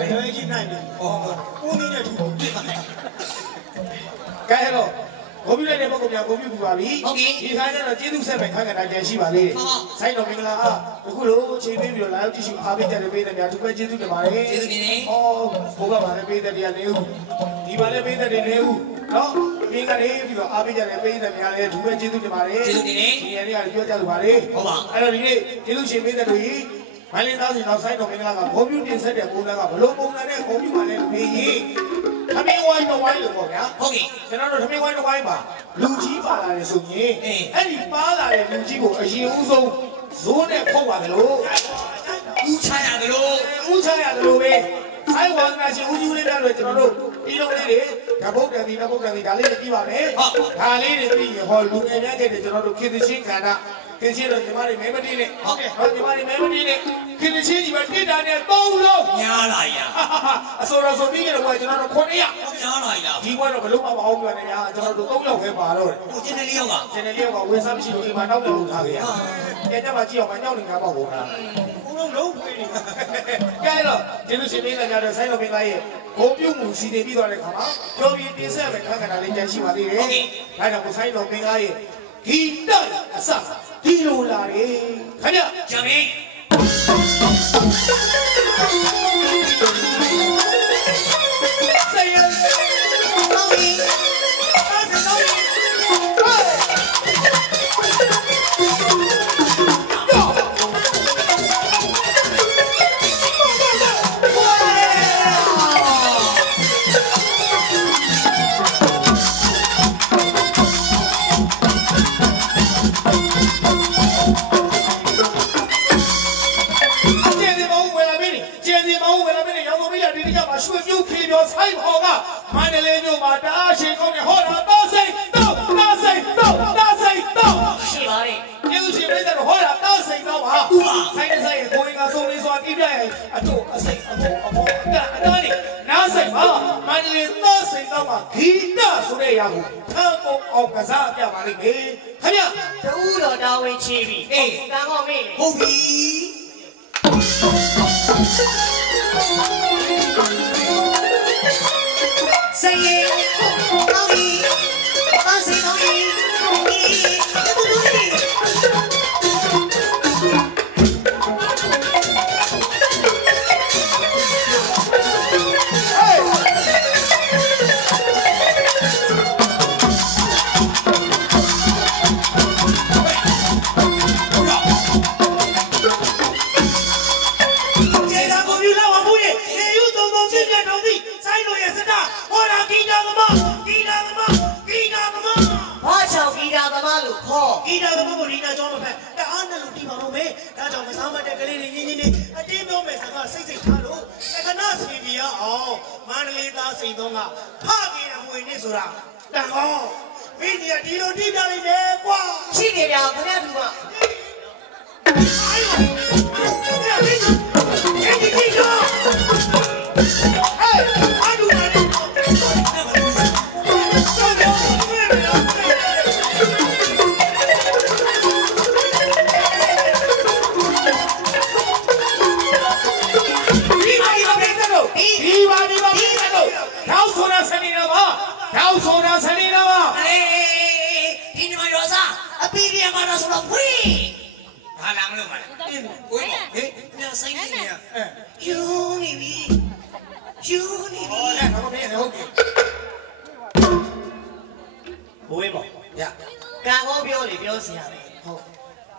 တယ်ကြီးနိုင်တယ်ဟောကိုနည်းနဲ့ဒီကိုပြစ်ပါနဲ့ကဲတော့ဂုဏ်ပြုလိုက်တဲ့ပုဂ္ဂိုလ်များဂုဏ်ပြုပူပါပြီဒီခါကျတော့ကျေးဇူးဆက်ပဲခန့်ခန့်တာကြံရှိပါလေစိုက်တော်မင်္ဂလာအားအခုလိုချိန်ပေးပြီးတော့လာရောက်ကြည့်ရှုအားပေးကြတဲ့ပေးတဲ့များသူပဲကျေးဇူးတင်ပါတယ်ကျေးဇူးတင်နေဩဘိုးကပါလည်းပေးတဲ့တရားနေဦးဒီပါလည်းပေးတဲ့တွေနေဦးနော်မင်းကနေပြီးတော့အားပေးကြတဲ့ပေးတဲ့များလည်းသူပဲကျေးဇူးတင်ပါတယ်ကျေးဇူးတင်နေဒီနေ့ကပြောကြလို့ပါလေဟုတ်ပါအဲ့တော့ဒီနေ့ကျေးဇူးရှင်ပေးတဲ့တွေမလေးသားစီတော့စိုက်တော်မင်္ဂလာကဂုဏ်ပြုတင်ဆက်တဲ့ပုံစံကဘလို့ပုံစံနဲ့ဂုဏ်ပြုပါလဲမေးရင်သမီးဝိုင်းတော့ဝိုင်းလို့ပေါ့ဗျာဟုတ်ကဲ့ကျွန်တော်တို့သမီးဝိုင်းတော့ဝိုင်းပါလူကြီးပါလာတယ်ဆိုရင်အဲ့ဒီပါလာတဲ့လူကြီးကိုအရင်ဦးဆုံးဇိုးနဲ့ဖုတ်ပါတယ်လို့ဦးချရတယ်လို့ဦးချရတယ်လို့ပဲဆိုင်ဝါသနာရှင်ဦးကြီးလေးများလို့ကျွန်တော်တို့ဒီလိုလေးတွေဓဘုတ်တန်ဒီဓဘုတ်တန်ဒီဒါလေးတွေပြီးပါမယ်ဟုတ်ဒါလေးတွေပြီးရင်ဟောလူငယ်များခဲ့တယ်ကျွန်တော်တို့ခေတ္တချင်းခန္ဓာခင်ချင်းတော့ညီမတွေမဲမတီးနဲ့ဟုတ်ကဲ့ဟောညီမတွေမဲမတီးနဲ့ခင်ချင်းဒီမှာတိတာနဲ့3လုံးညားလာရအစောတော်ဆိုပြီးကြတော့ကျွန်တော်တို့900ညားလာရဒီဘွဲတော့ဘလို့မအောင်ပြန်နေညာကျွန်တော်တို့3ယောက်ပဲပါတော့တယ်ဟိုကျင်းနေလေးယောက်ကဝင်စားမရှိလို့ဒီမှာနောက်ပြန်လို့ထားခဲ့ရကျန်ကြမှာကြည့်အောင်မညောက်နေငါပေါ့ဘုရားဘုလုံးလုံးပြေးနေကဲတော့ကျေးဇူးရှင်မင်းလည်းများတော့ဆိုင်တော်မင်းသားရဲ့ဂုဏ်ပြုမှုစီနေပြီးတော့တဲ့ခါမှာကြော်ပြီးတင်ဆက်ပဲခန်းခန္ဓာလေးကြံရှိပါသေးတယ်ဟုတ်ကဲ့ဒါကြောင့်ကိုဆိုင်တော်မင်းသားရဲ့ဂီတအစဒီလိုလာတယ်ခင်ဗျဂျာမင်းဆေးရတောင်းပြီးအားစတောင်းပြီးရွှေပြုတ်ခေပြောဆိုင်ဟောကမန္တလေးမြို့မှာတအားရှင်ကောင်းနေဟောတာတောစိတ်တော့တာစိတ်တော့တာစိတ်တော့ရှိပါရဲ့ကျေးဇူးရှင်ပြည့်တဲ့ဟောတာတောစိတ်တော့ပါဆိုင်တဲ့ဆိုင်ကိုယ်ကဆုံးလေးစွာကြည့်ပြရဲ့အတို့အစိတ်အဖို့အတော်နေနားစိတ်ပါမန္တလေးတောစိတ်တော့မှာဂီတဆိုတဲ့ရာကိုထမ်းကုန်အောင်ကစားပြပါလိမ့်မယ်ခင်ဗျတူတော်တာဝန်ချီပြီအေးကံကောင်းမေးလေဟုတ်ပြီsay it, Molly, Bossy Molly,စိတ်တော့ကဖခင်အမွေနဲ့ဆိုတာတန်ကောင်းမင်းကြီးကဒီလိုတိပြလိုက်တယ်ကွာရှိနေဗျာခင်ဗျာသူက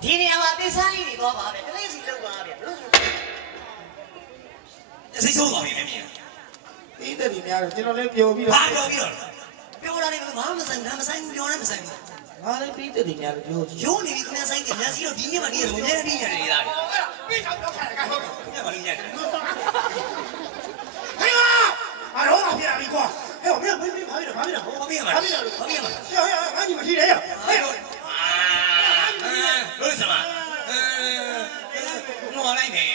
ဒီနေရာမှာတိစားလေးတွေတော့ပါပဲတလေးစီလောက်ပါဗျလို့စိတ်ဆိုးသွားပြီမင်းဒီတဲ့ဒီများတော့ကျွန်တော်လည်းပြောပြီးတော့ဘာပြောပြီးတော့ပြောတာလည်းဘာမှမဆိုင်ဘူးမဆိုင်ဘူးပြောလည်းမဆိုင်ဘူးငါလည်းပြီးတဲ့ဒီများပြောကြည့်ရုံးနေပြီခင်ဗျာဆိုင်တယ်များစီတော့ဒီနေ့မှနေရတယ်လည်းနေရတယ်နေတာပြီးတော့တော့ခါတကဟုတ်ခင်ဗျာမလေးညတယ်ဟဲ့အားတော့ပြရပြီကွာဟဲ့မင်းဘာဖြစ်လဲဘာဖြစ်လဲဟောဘာဖြစ်လဲဘာဖြစ်လဲဟဲ့ငါညီမထီးတယ်ဟဲ့လို့စမငေါ်လိုက်မယ်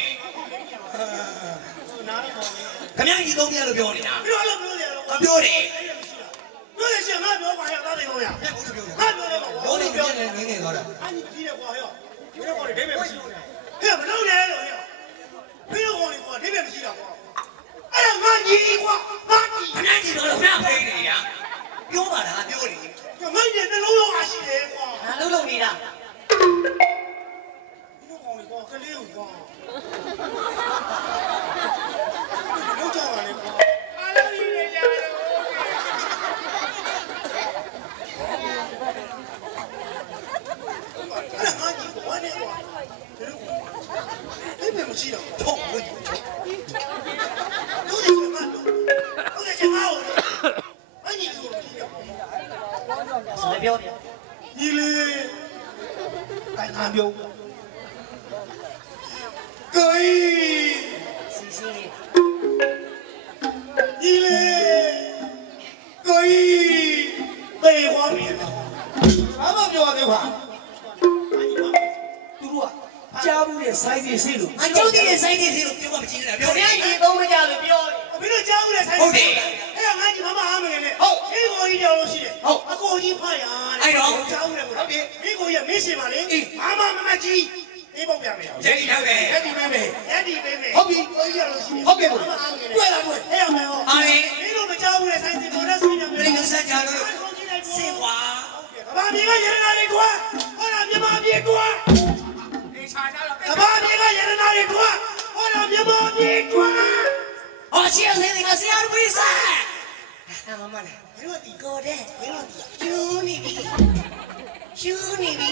ခင်ဗျာကြီးသုံးပြလို့ပြောနေတာပြောလို့ပြောတယ်ပြောတယ်ပြောတယ်ရှင်ငါပြောပါရသားတယ်လို့ရငါပြောတယ်ငါပြောတယ်ဘောလေးပြောတယ်ငင်းနေသွားတာအညီကြီးတယ်ကွာဟဲ့ဒီတော့ကောဒိဗေမရှိဘူးဟဲ့မလုပ်နဲ့လို့ဟဲ့ပြီးတော့ကောလေးကွာဒိဗေမရှိတာကွာ ကြီးကွာငါကြီး ခဏကြည့်တော့ခဏဖေးနေရပြောပါလားပြောနေ ငါနဲ့နှလုံးလုံးအားရှိတယ်ကွာ ငါလုံးလုံးနေတာ ဒီလိုကောင်လေးကွာကလေးကိုကွာလောက်ကြပါလေကွာအားလုံးကြီးနေကြတယ်အဲ့ငါကြီးကွာနဲ့ကွာအဲ့ဘယ်မှာရှိတော့ထုံးလို့ထုံးလို့ရမှာလို့ရမှာလို့အညီကိုကြည့်ရအောင် ဆိုပြောပြ ညီလေးအဲ့ငါပြောကိုကြီး စီစီ ညီလေးကိုကြီးပေဝါမီဘာမှပြောသေးပါသူတို့ကကြားဘူးတဲ့စိုင်းစီစီလို့ အကျုပ်တည်းစိုင်းနေစီလို့ပြောမှမကြည့်နဲ့ပြော ခ နေ င်ဗျာဒီသုံးမကြလို့ပြော ဘယ်လိုကြားဘူးလဲစိုင်းစီအဲ့ငါကြီးမမအားမငယ်နဲ့ဟုတ်အေးကိုကြီးကြောက်လို့ရှိတယ်ဟုတ်အကိုကြီးဖတ်ရတဲ့ကြားဘူးလေဟုတ်တယ်အေးကိုကြီးကမင်းရှင်ပါလေမမကြီးအေးပေါက်ပြမယ် ရက်ဒီတော့ပဲ ရက်ဒီပဲမယ်ရက်ဒီပဲမယ်ဟုတ်ပြီကိုကြီးကြောက်လို့ရှိတယ်ဟုတ်ကဲ့တွေ့လားတွေ့အဲ့ရမယ်ဟော အားလေ မင်းတို့မကြောက်ဘူးလေဆိုင်စီပေါ်တဲ့ဆွေးနေ ပြ တယ် င်းစကြလို့စင်ကွာ ကဘာပြေကရတနာတွေကွာဟောတာမြန်မာပြေကွာဒီခြားကြတော့ကဘာပြေကရတနာတွေကွာဟောတာမြန်မာပြေကွာ ဟောရှင်းစင်းကဆရာတို့ပြစားမမနဲ့ ဘယ်လိုဒီ ကိုတဲ့ ဘယ်လိုဒီ ကျူးနေပြီကျူးနေပြီ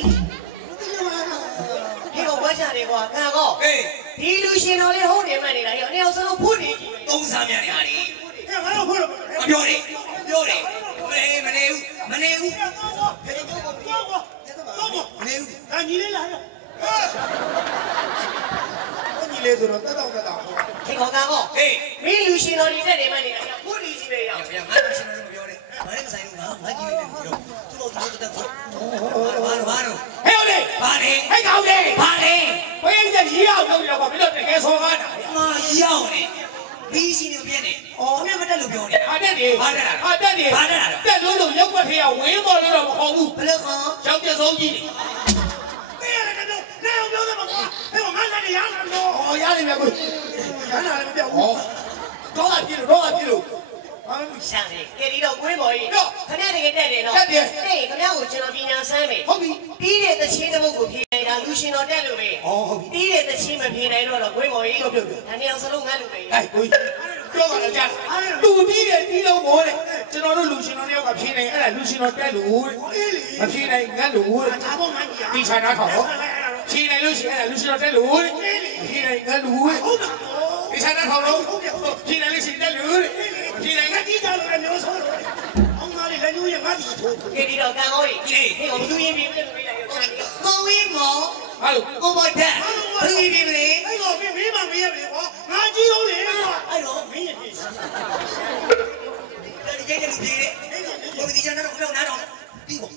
ဒီကောဝါချတယ်ကွာငါကော အေး ဒီလူရှင်တော်လေးဟုတ်တယ်မှတ်နေတာရောအနေအောင်စလုံးဖို့နေကြည့် သုံးစားများနေဟာလေ အဲ့ငါတို့ဖို့လို့ ပြောတယ်ပြောတယ်မနေဘူးမနေဘူး တော့ဖယ်တော့တော့ မနေဘူး ဒါညီလေးလာတော့ညီလေးဆိုတော့တက်တော့ ဒီကောကော အေး မင်းလူရှင်တော်ဒီတက်တယ်မှတ်နေတာရောဖို့နေကြည့်ပဲရော ငါမရှင်းလို့ပြောတယ်ဘာလဲမဆိုင်ဘူးငါကြည့်နေတယ်ပြောသူ့လို့သူ့တက်တော့ဘာလို့ ဟဲ့လေ ဘာလဲ ဟဲ့ကောင်လေ ဘာလဲ ဘယ်ရက်ကြီးအောင်လုပ်ရတော့မင်းတို့တကယ်ဆော်ကားတာ ငါရောက်နေဘီးရှိနေပြည့်နေအော်မင်းမတက်လို့ပြောနေတာ ဟာတက်တယ် ဘာတက်တာ ဟာတက်တယ် ဘာတက်တာ တက်လို့လို့ရောက်ွက်ထေးကဝင်းပေါ်လို့တော့မခေါ်ဘူး ဘယ်လိုခေါ် ရောက်ပြဆုံးကြီးနေပေးရတယ်ကတော့လဲအောင်ပြောသမှာကွာဟဲ့ငါလည်းရမ်းလာတော့ဟောရတယ်မြတ်ကိုရမ်းလာလည်းမပြောက်ဘူးတော့လာပြီလို့ဟာ ရှာတယ်ကဲဒီတော့ကိုင်းပေါ်ကြီးခင်ဗျားတကယ်တက်တယ်နော်အေးခင်ဗျားကိုကျွန်တော်ပညာဆန်းမယ် ဟုတ်ပြီ ပြီးတဲ့သချင်းတစ်ပုဒ်ကိုဖြေနေတာလူရှင်တော်တက်လို့ပဲ အော်ဟုတ်ပြီ ပြီးတဲ့သချင်းမဖြေနိုင်တော့ကိုင်းပေါ်ကြီးဒါနေအောင်စလုံးငါလူပဲ အဲ့ကိုပြောပါလားကြာသူပြီးတယ်ပြီးလုံးဘောတဲ့ကျွန်တော်တို့လူရှင်တော်တယောက်ကဖြေနေအဲ့ဒါလူရှင်တော်တက်လို့မဖြေနိုင်ငတ်လို့ဒါပေါ့မှန်ကြီးဒီချာနာထောင်ဖြေနိုင်လို့ရှိရင်အဲ့ဒါလူရှင်တော်တက်လို့ဖြေနိုင်ငတ်လို့ဟုတ်ပါဒီချာနာထောင်လို့ဖြေနိုင်လို့ရှိရင်တက်လို့ဖြေနိုင်ငတ်ကြီးကြလို့အမျိုးဆုံးလို့အောင်သားလေးလက်ညှိုးရငါ့ဒီထိုး ကဲဒီတော့ကံကောကြီးဟေ့ဟိုသူရင်ပြီးပြလို့ပြေးလိုက်ရော ကိုဝင်းမော ဟာလို့ ကိုမတက်ဘယ်လိုပြေးမလဲ အဲ့တော့မင်းမမေးရပြီကွာငါကြီးအောင်လေကွာ အဲ့တော့ မင်းရဲ့ ဒီကျတဲ့လူပြေးတယ်ဘယ်ဒီကျတဲ့တော့နားတော့ပြီးပါ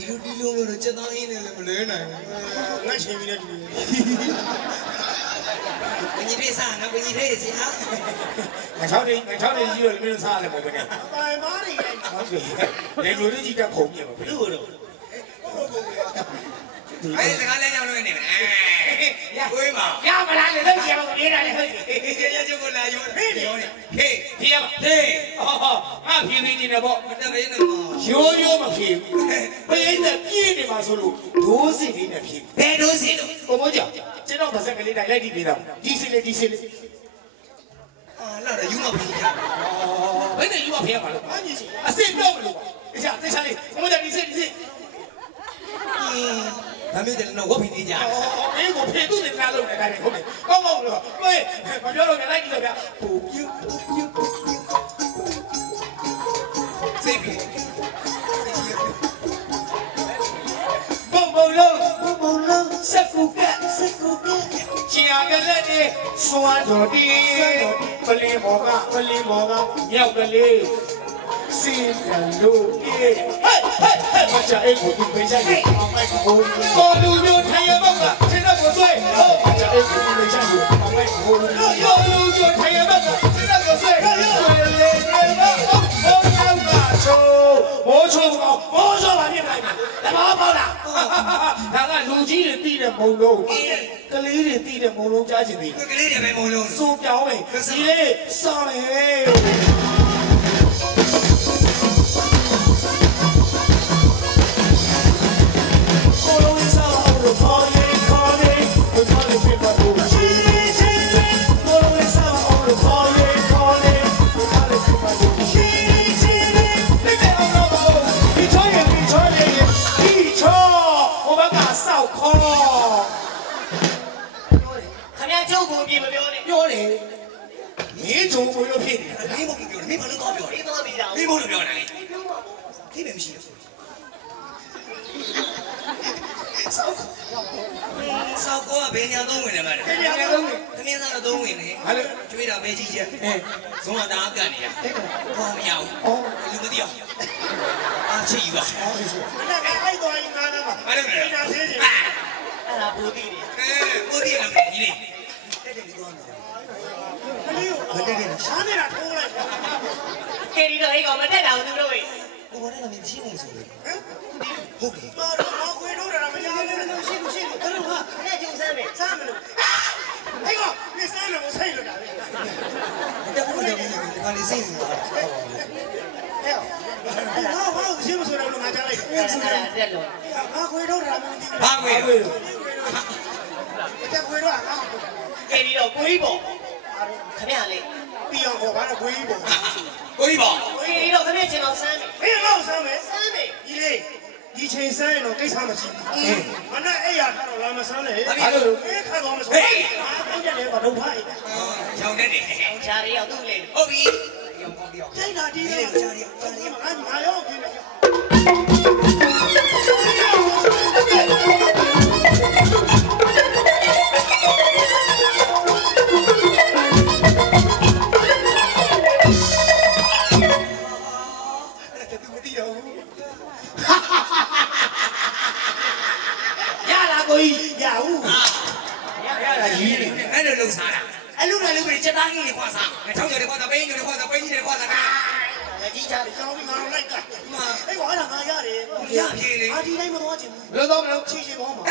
ဒီလိုမျိုးတော့စက်သားအင်းနဲ့လည်းမလဲနိုင်ဘူး ငါချင်းပြီးတဲ့ဒီ ဘယ်ကြီးစားငါဘယ်ကြီးစီဟာ ငါချောင်းနေကြီးတော့လည်းမင်းစားလည်းမဟုတ်ဘူးနဲ့ပိုင်မားနေဟုတ်ကဲ့လေလူကြီးကခုံပြပါဘယ်လိုတော့ အဲ့ဒါကလည်းကြောက်လို့နေတယ်ကိုင်းမော ရမလားလေတော့ကြည့်အောင်ပြေးတာလေဟုတ်ကဲ့ ရကျုပ်ကလာရောပြောနေဟေး ပြေးပါပြေးဟောငါပြေးနေတယ်ပေါ့ မတက်မင်းတော့ ရိုးမပြေးဘူးပြေးနေပြေးနေမှာဆိုလို့ဒိုးစီလေးနဲ့ပြေး ဘယ်လိုစီလို့ ဘုံမကြောက်ကျွန်တော်ပါစက်ကလေးတိုင်းလိုက်ပြီးတော့ဒီစီလေးအာလာတော့ယူမပြီးကြ ဘယ်နဲ့ယူမဖေးပါလို့အစစ်တော့မလို့ပါတခြားလေးဘုံမကြောက်ဒီစီ ဒါမျိုးတည်းတော့ဝတ်ပြီးနေကြ မင်းကိုဖေးသူ့နေတာလို့နေတာလေဟုတ်တယ်ကောင်းလို့ဟေးမပြောလို့လည်းလိုက်ကြည့်တော့ဗျာပူပြူစိတ်ပြီး ဘုံလုံးစက်ကူကချီယာကလေးနဲ့စွမ်းတော်တီပလီမောကမြောက်ကလေး心的路，嘿，我家一股没下雨，我路就太阳猛了，现在我睡，我家一股没下雨，我路就太阳猛了，现在我睡，我说完面来，来包包的，看看如今人地的朦胧，跟你人地的朦胧加起来，跟你人没朦胧，手表没，你嘞上来。你中国有骗你，你不标的，你不能搞标的，你怎么比较？你不能标的，你没戏了。烧烤啊，别人都会的嘛，他们那都会的，就为了买几件，从哪打干的呀？光苗，你不掉，啊，吃一个。那多应该的嘛，哎，对不对？哎，那不对的。不对了，你呢？在这里多少？啥那偷了？给你的一个，我们带到对不对？我那个没听过说的。好的。我回头让他们家那个辛苦，等等哈，那就3枚，3枚。哎哥，你3枚我猜着了。这不能你看你谁是吧？哎呦，我辛苦说了，我拿家来。我回头让他们。八回。我再回头啊。给你的龟宝，怎么样嘞？必要我把它龟宝。龟宝。给你的肯定前到3枚。没有老3枚。3枚。你嘞？2003年给他们去。完了，哎呀，看到他们3枚。哎，看到我们说。我家里把头拍。晓得的。家里要多嘞。好比。在哪里？家里，俺妈要给你。俺这弄啥了？俺弄了不是接打给你挂啥？长脚的挂啥？白牛的挂啥？白鸡的挂啥？几家的交给俺来干。哎，我让他家的。家的。阿弟那么多钱？多少没有？70多嘛。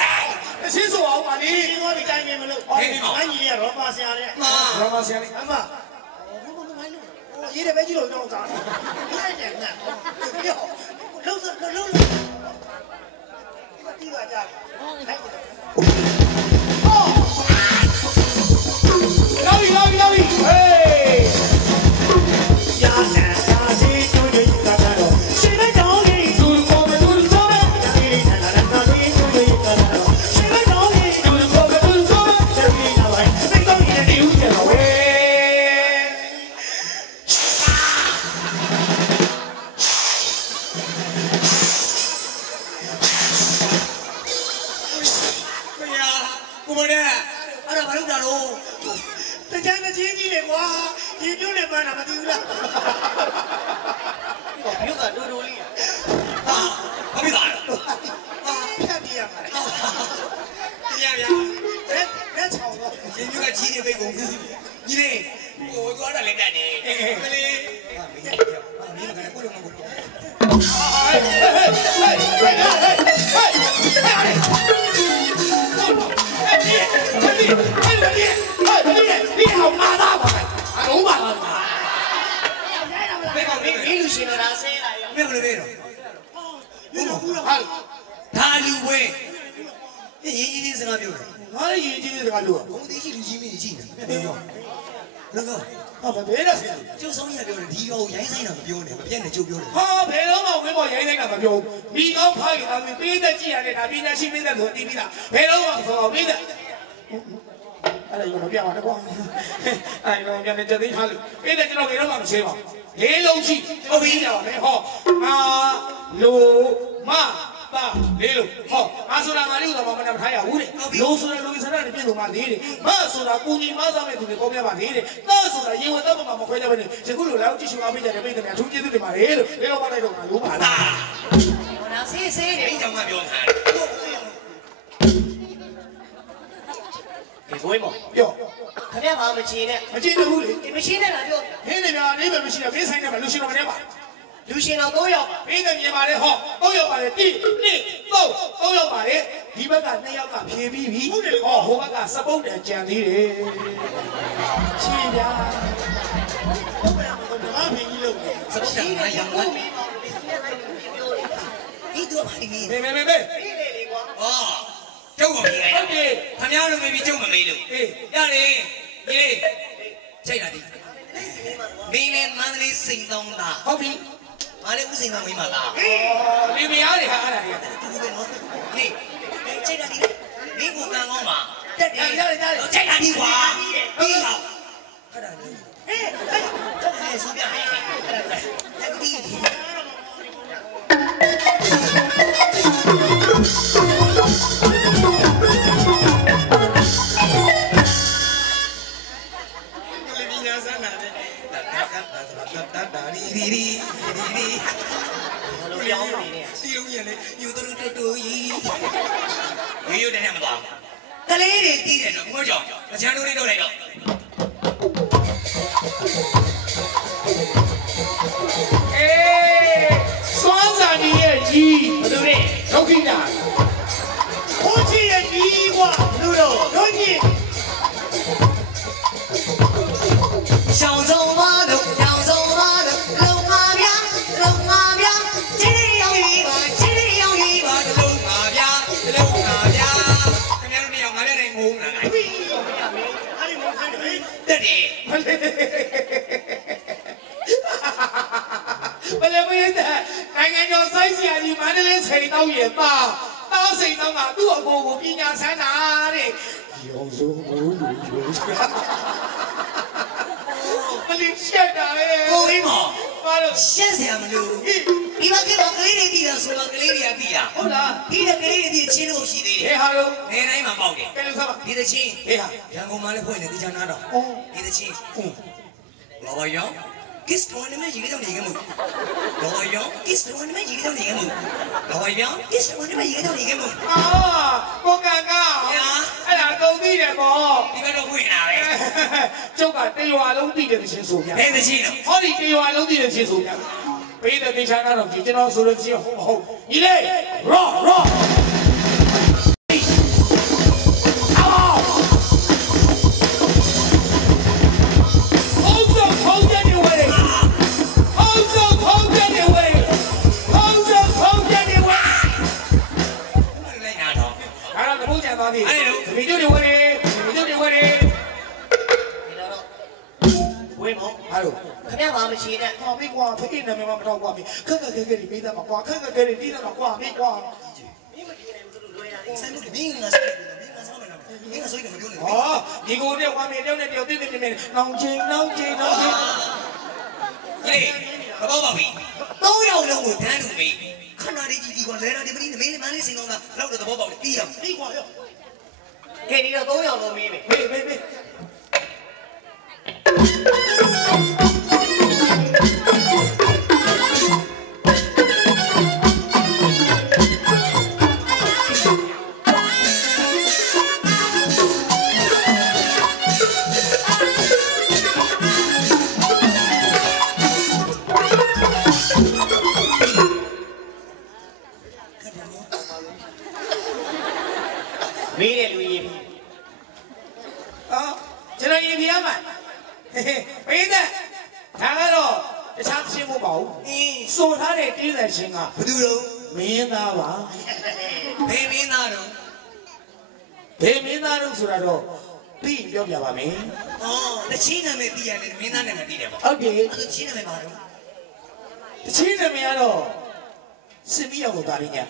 70多嘛？你70多的概念没有？俺爷爷老把下的。老把下的。俺妈。我爷爷白鸡肉弄啥？太简单。哟，扔是扔。第二家。老李，哎！呀呀呀！你就这一个人喽，谁来找你？就是我们就是我们，你看那你就这一个人喽，谁来找你？就是我们就是我们，你那位，没找你的刘家老喂。哎呀，姑婆的，俺这把路咋喽？这家的亲戚的话，你就来把那个丢了。我有个多哩。啊，他没咋了？骗你呀！别吵我！你这个亲戚没公平，你呢？我多少来干的？我嘞。没事，你那个过来过你好马大吧？老马了。你路线了哪些来呀？没有没有。他刘伟，你眼睛是哪表的？俺眼睛是哪表？我得去刘金梅去呢。没有。那个，啊不别了噻。就上面表的，提高眼神那个表的，变得就表的。他别了嘛，我眼神那个表，你刚拍他们别的几样的，他别的新别的落地别的，别了嘛说别的。哎呀，我变完了光，哎，我变得这里看，别的知道别了嘛谁嘛？野路去，我比较没好啊，路嘛。လေးလို့ဟောငါဆိုတာငါလေးကတော့မနမထားရဘူးတဲ့လို့ဆိုတာလူစရတဲ့ပြည်သူမှသေးတယ်မဆိုတာကိုကြီးမဆောင်တဲ့သူတွေပေါ်ပြပါသေးတယ်သားဆိုတာရေဝတ်တော့မှမခွဲကြဘဲနဲ့ယခုလိုလောက်ကြည့်ရှုအားပေးကြတဲ့ပြည်သူများသူကျေးဇူးတင်ပါတယ်လို့လေးတော့မလိုက်တော့ငါလို့ပါလားဟောနာဆေးတယ်အဲ့ကြောင့်မှပြောတာဒီကိုမောပြောခင်ဗျာဘာမချင်နဲ့မချင်ဘူးလေဒီမချင်နဲ့လားပြောဟင်းနေများအိဗယ်မရှိတဲ့ဖေးဆိုင်နဲ့လူရှင်တော်မနေပါလူရှင်တော်3ယောက်ဖေးတယ်မြင်ပါလေဟော3ယောက်ပါလေ1 2 3ယောက်ပါလေဒီဘက်က2ယောက်ကဖြေပြီးပြီဟောဟိုဘက်ကစပုတ်တယ်ကြံသေးတယ်ချီဗျာဟုတ်ပါဘူးဓမ္မမင်းကြီးလို့စပုတ်တယ်ငါရံပါဒီတော့ပါနေမေအေးလေကွာအော်ကျုပ်ကပြေးလိုက်ဟုတ်ပြီခမရတို့မေးပြီးကျုပ်မမေးလို့အေးရတယ်ဒီလေးချိန်လာဒီမင်းနဲ့မန္တလေးစိန်တောင်းတာဟုတ်ပြီငါလည်းဥစိန်တောင်းမိမှာလားလေမယားတွေဟာအဲ့ဒါတွေကတူပဲနော်ဒီချိန်လာဒီမင်းကကံကောင်းပါတက်တယ်ရတယ်ချိန်လာဒီကွာပြီးတော့အဲ့ဒါလေးဟဲ့ဆူပြမယ်အဲ့ဒါတက်ဒီစီရုံးရလေယူတူတူကြီးယူတယ်နဲ့မသွားကလေးတွေတီးတယ်တော့ဘိုးကြောင့်အချမ်းတို့လေးတော့လိုက်တော့အေးစွမ်းစာကြီးရဲ့ကြီးဘယ်လိုလဲဒုက္ခိတာခိုးချီရဲ့ကြီးကွာဘယ်လိုတော့တို့ကြီးရှောင်းဆုံးမလို့ရှောင်းဆုံးမလို့လုံငါဗျာလုံငါဗျာချီရောင်ကြီးပါချီရောင်ကြီးပါလုံငါဗျာလုံငါဗျာခင်ဗျားတို့နေအောင်ငါဗျာတိုင်းငိုးမလားအဲ့ဒီငိုးခိုင်းတယ်တက်တယ်ဘယ်လိုမင်းတဲ့နိုင်ငံကျော်စိုက်ဆရာကြီးမန္တလေးစိန်တောင်းရဲ့ပါတောင်းစိန်တောင်းကသူ့အကိုကိုပညာဆန်းတာတဲ့ရောင်စိုးမိုးလူရောမလေးရှက်တာလေကိုဝင်းမော်ဘာလို့ရှက်စရာမလိုဒီမှာကကလေးတွေတီးတာဆိုတော့ကလေးတွေကတီးတာဟုတ်လားဒီကလေးတွေတီးချင်းလို့ရှိသေးတယ်ဟဲ့ဟာလို့နေတိုင်းမှာပေါက်တယ်ကဲလို့ဆက်ပါဒီတချင်းဟဲ့ဟာရန်ကုန်မှာလည်းဖွင့်နေဒီချာနာတော့ဒီတချင်းလောပါရောकिस टोने में जीगे तो नहीं गए मुझ लोगों किस टोने में जीगे तो नहीं गए मुझ लोगों किस टोने में जीगे तो नहीं गए मुझ को काका यार तो नहीं है वो इधर तो कोई ना है जो का तेरे वालों दी के चीज़ सोचा है ना चीज़ और तेरे वालों दी के चीज़ सोचा पहले दिशाना तो जितना सूरज जी हो ये रॉ रॉဒီလိုတော့ဝင်းမောဟာလို့ခင်ဗျာဘာမရှိနဲ့ဟောမေးကွာဖေးနေမှာမတော့ကွာမေးခက်ခက်ခဲခဲဒီပေးသားမှာကွာခက်ခက်ခဲဒီတီးသားမှာကွာမေးကွာမင်းမကြည့်နိုင်ဘူးလို့လွယ်တာဆိုင်လို့မင်းငါဆိုမင်းငါဆိုရင်မပြောနဲ့ဟောဒီကိုတည်းကွာမေးတယောက်နဲ့တယောက်တင်းတင်းနေနောင်ချင်းကြီးဘောပါပြီ3ယောက်လုံးကိုတန်းတူမေးခဏလေးကြီးကလဲတာဒီမင်းမင်းမန်းလေးစင်တော့လောက်တော့သဘောပေါက်တယ်တီးရတီးကွာရောကဲဒီတော့3ယောက်လုံးမေးမယ်မေးမေးတယ်လူကြီးကျွန်တော်ရင်ပြရမှာပေးတဲ့ဒါကတော့တခြားရှင်းဖို့ပါဘူးစိုးထားတဲ့တင်းတဲ့ရှင်ကဘယ်သူတော့မင်းသားပါဘယ်မင်းသားတော့ဘယ်မင်းသားတော့ဆိုတာတော့ပြီးပြောပြပါမယ်တချင်းနာမည်သိရတယ်မင်းသားနာမည်သိတယ်ပေါ့ဟုတ်ကဲ့တချင်းနာမည်ပါတော့တချင်းနာမည်ကတော့စင်မီရောက်ကိုတာရင်းညာ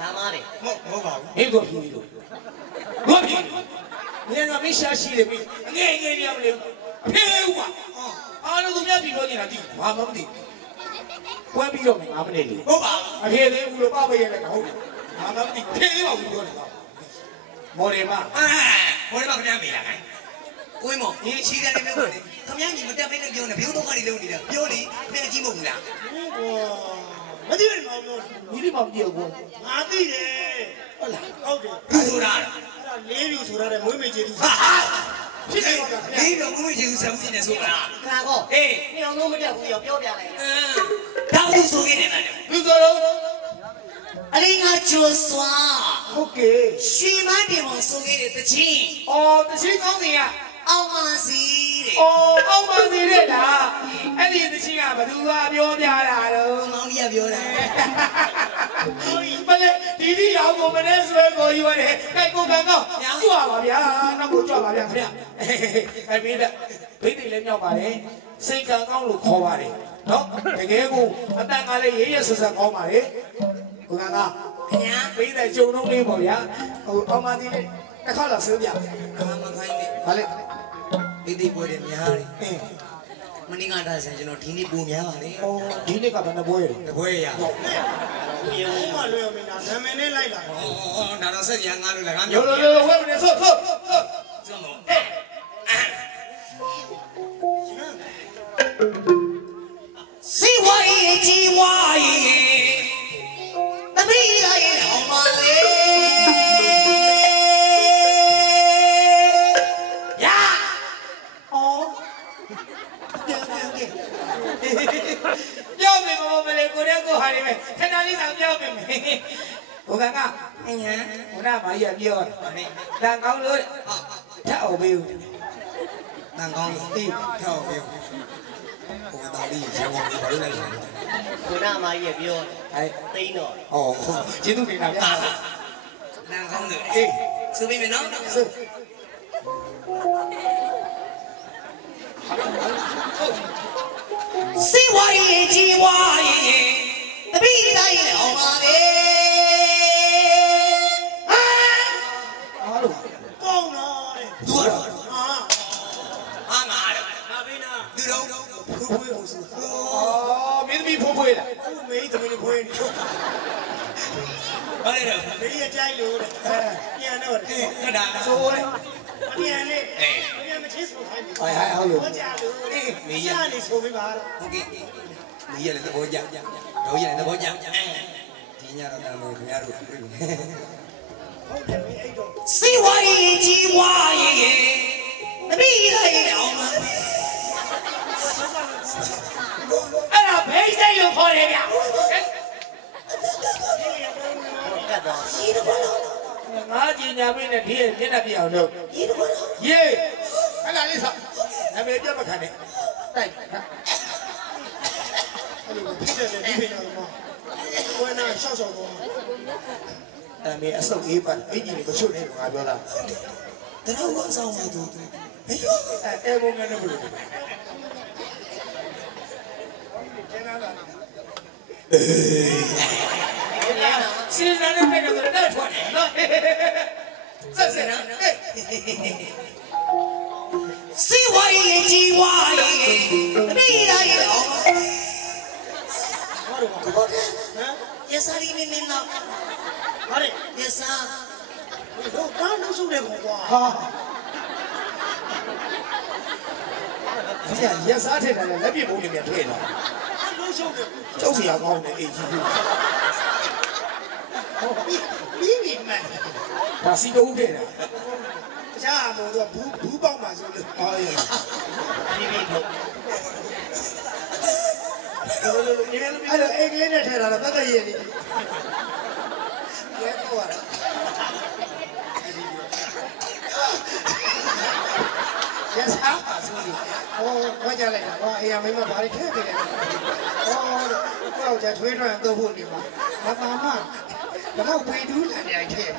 ဒါမားတယ်ဟုတ်ပါဘူးဟင်းကိုဖြီးလို့ဘာဖြစ်လဲငါမရှိရှိတယ်ပြီးငယ်ငယ်ရမလို့အဖေကွာအားလုံးသူများပြီးပြောနေတာဒီဘာမှမသိ ပွဲပြီးတော့မယ်9မိနစ်လေးဟုတ်ပါအဖေသေးဘူးလို့ပပေးရလိုက်တာဟုတ်တယ်ငါမသိဖေးသေးပါဘူးပြောနေတာမော်ဒယ်မမော်ဒယ်မခင်ဗျားမေးလာခိုင်းကိုင်းမော်ဒီချီးတယ်လည်းပြောတယ်ခင်ဗျားညီမတက်ပေးနဲ့ပြောနေဘယ်တော့မှနေလုံးနေတာပြောလေမင်းအကြီးမဟုတ်ဘူးလားမသိဘူးမောင်ပြောညီလေးမောင်ကြည့်အောင်ငါသိတယ်ဟုတ်လားဟုတ်တယ်လူဆိုတာအဲ့ဒါလေးလူဆိုတာတဲ့မွေးမေကျေးဇူးဖြစ်တယ်ဒီတော့မွေးကျေးဇူးဆောင်နေတယ်ဆိုတာခါကောအေးမြောင်လို့မတက်ဘူးရောပြောပြလိုက်တောင်းသူဆိုခဲ့တယ်လားလူဆိုတော့အလေးငါကျော်စွာဟုတ်ကဲ့ရွှေမန်းတင်မောင်ဆိုခဲ့တဲ့တချင်းအော်တချင်းကောင်းနေရအောင်ပါစီတဲ့အော်အောင်ပါစီတဲ့လားအဲ့ဒီတချင်းကဘသူကပြောပြတာတော့မောင်ကြီးကပြောတာမလေးဒီရောက်ကိုမနေ့ဆွဲကိုယူရတယ်ခိုင်ကိုကန်ကောကြွပါဗျာနောက်ကိုကြွပါဗျာခင်ဗျအဲ့ပြီးတဲ့ဘိတ်တွေလည်းမြောက်ပါတယ်စိတ်ကံကောင်းလို့ခေါ်ပါတယ်နော်တကယ်ကိုအတန်ကလည်းရေးရဆက်ဆက်ကောင်းပါလေကိုကန်ကခင်ဗျာဘိတ်တဲ့ဂျုံလုံးလေးပေါ့ဗျာဟိုအောင်ပါစီလေးတစ်ခါတော့ဆွေးပြမခိုင်းနဲ့ဗါလေဒီပွဲတွေများတယ်မင်းကဒါဆိုကျွန်တော်ဒီနေ့ပုံများပါလေအော်ဒီနေ့ကဘယ်နှပွဲလဲတပွဲရမြေဦးမလွယ်မင်းနာနာမည်နဲ့လိုက်လာအော်ဒါတော့ဆက်ရငါလို့လည်းငါမျိုးလိုဝဲမနေဆိုဆိုကျွန်တော်စီဝိုင်းကြီးဝိုင်းတပီးလိုက်အောင်ပါလေပြောမယ်မလေးကိုရဲကိုဟာနေမယ်ခဏလေးဆောင်ပြောမယ်ကိုကန်ကအင်းဟန်ဘုရားမကြီးပြောတန်ကောင်းလို့ထပ်အောင်ပေးဦးတန်ကောင်းလို့ထပ်အောင်ပေးဦးဟိုတာလေးရေဝင်ဘာလို့လဲဘုရားမကြီးပြောအဲသိန်းတော့ဩကျေးဇူးတင်တာဗျာတန်ကောင်းလို့အေးဆိုပေးမယ်နော်ဆိုစီဝိုင်းကြီးဝိုင်းတပီးတိုင်းအောင်ပါလေဟာလို့ကောင်းတော့သူကတော့ဟာငါတော့ငါဘေးနာသူတော့ဖွေးဖွေးအောင်ဆိုအော်မင်းသမီးဖွေးဖွေးလားဟုတ်မေးသမီးဖွေးနေဘာလဲတော့ဘေးရကြိုက်လို့ပြန်တော့ဟုတ်တာဆိုလေပြန်လေပြန်မချစ်ဆိုခိုင်းတယ်ဟိုင်ဟုတ်လို့ဟောကြလို့မေးရနေဆိုပေးပါတော့ဟုတ်ကဲ့မေးရတယ်သဘောကျတော့ရတယ်သဘောကျဒီညတော့တမ်းလို့ခင်ဗျားတို့တွေ့မယ်ဟုတ်တယ်အဲ့တော့စီဝိုင်းကြီးဝိုင်းတပီးလိုက်အောင်ပါအဲ့ဒါဘိတ်စိတ်လို့ခေါ်တယ်ဗျာငါကြီးညာမင်းနဲ့ဒီရဲ့မျက်နှာပြအောင်လုပ်ရေးအဲ့ဒါလေးဆောနာမည်ပြတ်မခံနဲ့တိုက်အဲ့လိုဖြစ်တယ်ဒီပင်တော်မှာဝဲနာရှောက်ရှောက်တော့အဲ့မင်းအစုပ်အေးပါအင်ကြီးတွေမချွတ်နဲ့ငါပြောတာတတော်ကအဆောင်ပါသူအဲ့ဘုံကနေဘယ်လိုစီဇန်နဲ့ပြည့်တယ်ဆိုတော့ထွက်တယ်နော်ဆက်စက်နော်စီဝိုင်းကြီးဝိုင်းတပီးလိုက်အောင်ဟမ်ရစားရင်းနေနော်ဟာလေရစားဟိုကားနှုတ်ဆုတယ်ကွာဟာရစားထည့်တယ်လက်ပြပုံးတွေပြန်ထည့်တော့နှုတ်ဆုတယ်ကျုပ်စီအောင်ကောင်းတယ်အေးကြီးပြီးမှန်ဒါစီတူးခဲ့တာတခြားမို့တော့ဘူးပေါက်မှာဆိုလို့အော်ရပြီးပေါ့အဲ့လိုအင်္ဂလိပ်နဲ့ထည့်တာတော့တတ်တရည်နေရဲတော့ရစားပါဆိုလို့ဟောကြလိုက်တာကွာအေးရမိမဘာတွေထည့်ခဲ့လဲဟောကိုယ်ကချွေးထွန်းတော့ဖို့နေမှာမပါမတော့ဝေဒူးလာနေထည့်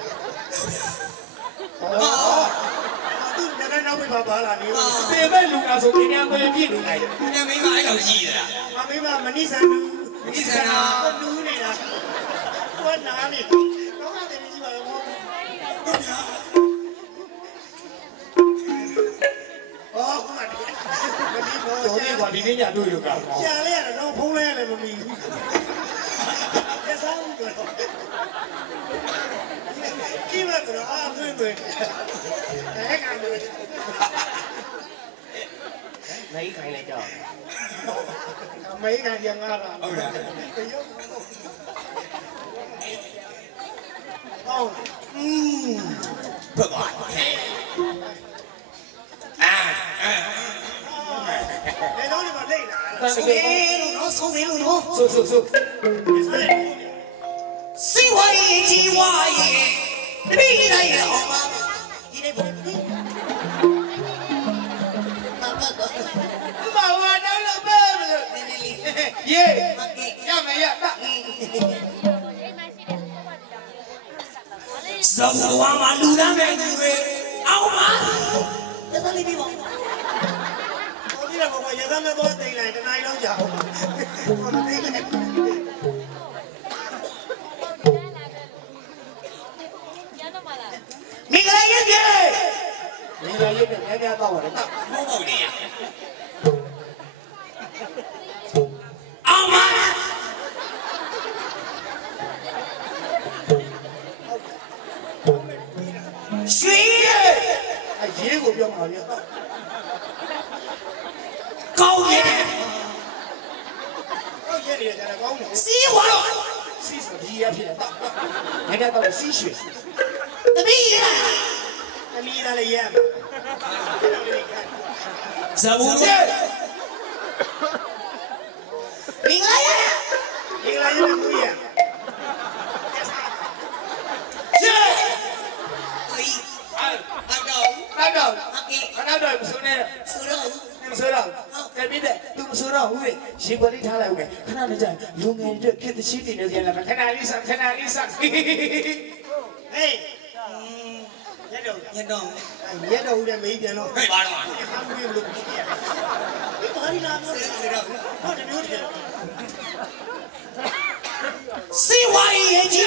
သူလည်းနောက်ပြပါလာနေပေမဲ့လူကဆိုပြန်ပြန်ပြည့်နေလိုက်ပြန်မင်းမအဲ့လိုရှိရတာမမနီဆန်လူနီဆန်နာလူနေတာကိုနားနေတော့ရတယ်ကြီးပါတော့ကျော်လေးကဒီနေ့ညတွေ့လို့ကောင်းရှားလဲရတော့ဖုံးလဲရတယ်မမီဘူး mấy cái này cho mấy ngày giờ ngà rồi không Phật gọi để nói đi mà đây là xuống đi luôn đó xuống si hoài chi hoài đi đây rồi đi đây mà hoa đâu là bơ yeah ya mày ya ta Sông hoa mà lưu đang nghe người áo má ta đi đi bộ tôi biết là một ngày giờ nó có tiền này từ nay nó giàu còn tiền này mình cái gì vậy mình là giúp được nghe tao rồi ta không ngồi đi áo má suy dễ của trong họ vậy câu gì có gì thì là có xí hoài xí什么呀骗ta人家到底吸血 cái gì à cái mi ra đây em giờ buồn rồi mình lấy đi lại như thế này Đau đầu một số này một số đầu cái biết đấy tôi một số đầu vậy chỉ có đi thang lại vậy khả năng là gì luôn nghe được cái thứ gì nữa là khả năng đi sang hey nhớ đâu đây mấy tiền không cái bà đó không biết luôn cái đi làm thôi không được biết xí hoài vậy chứ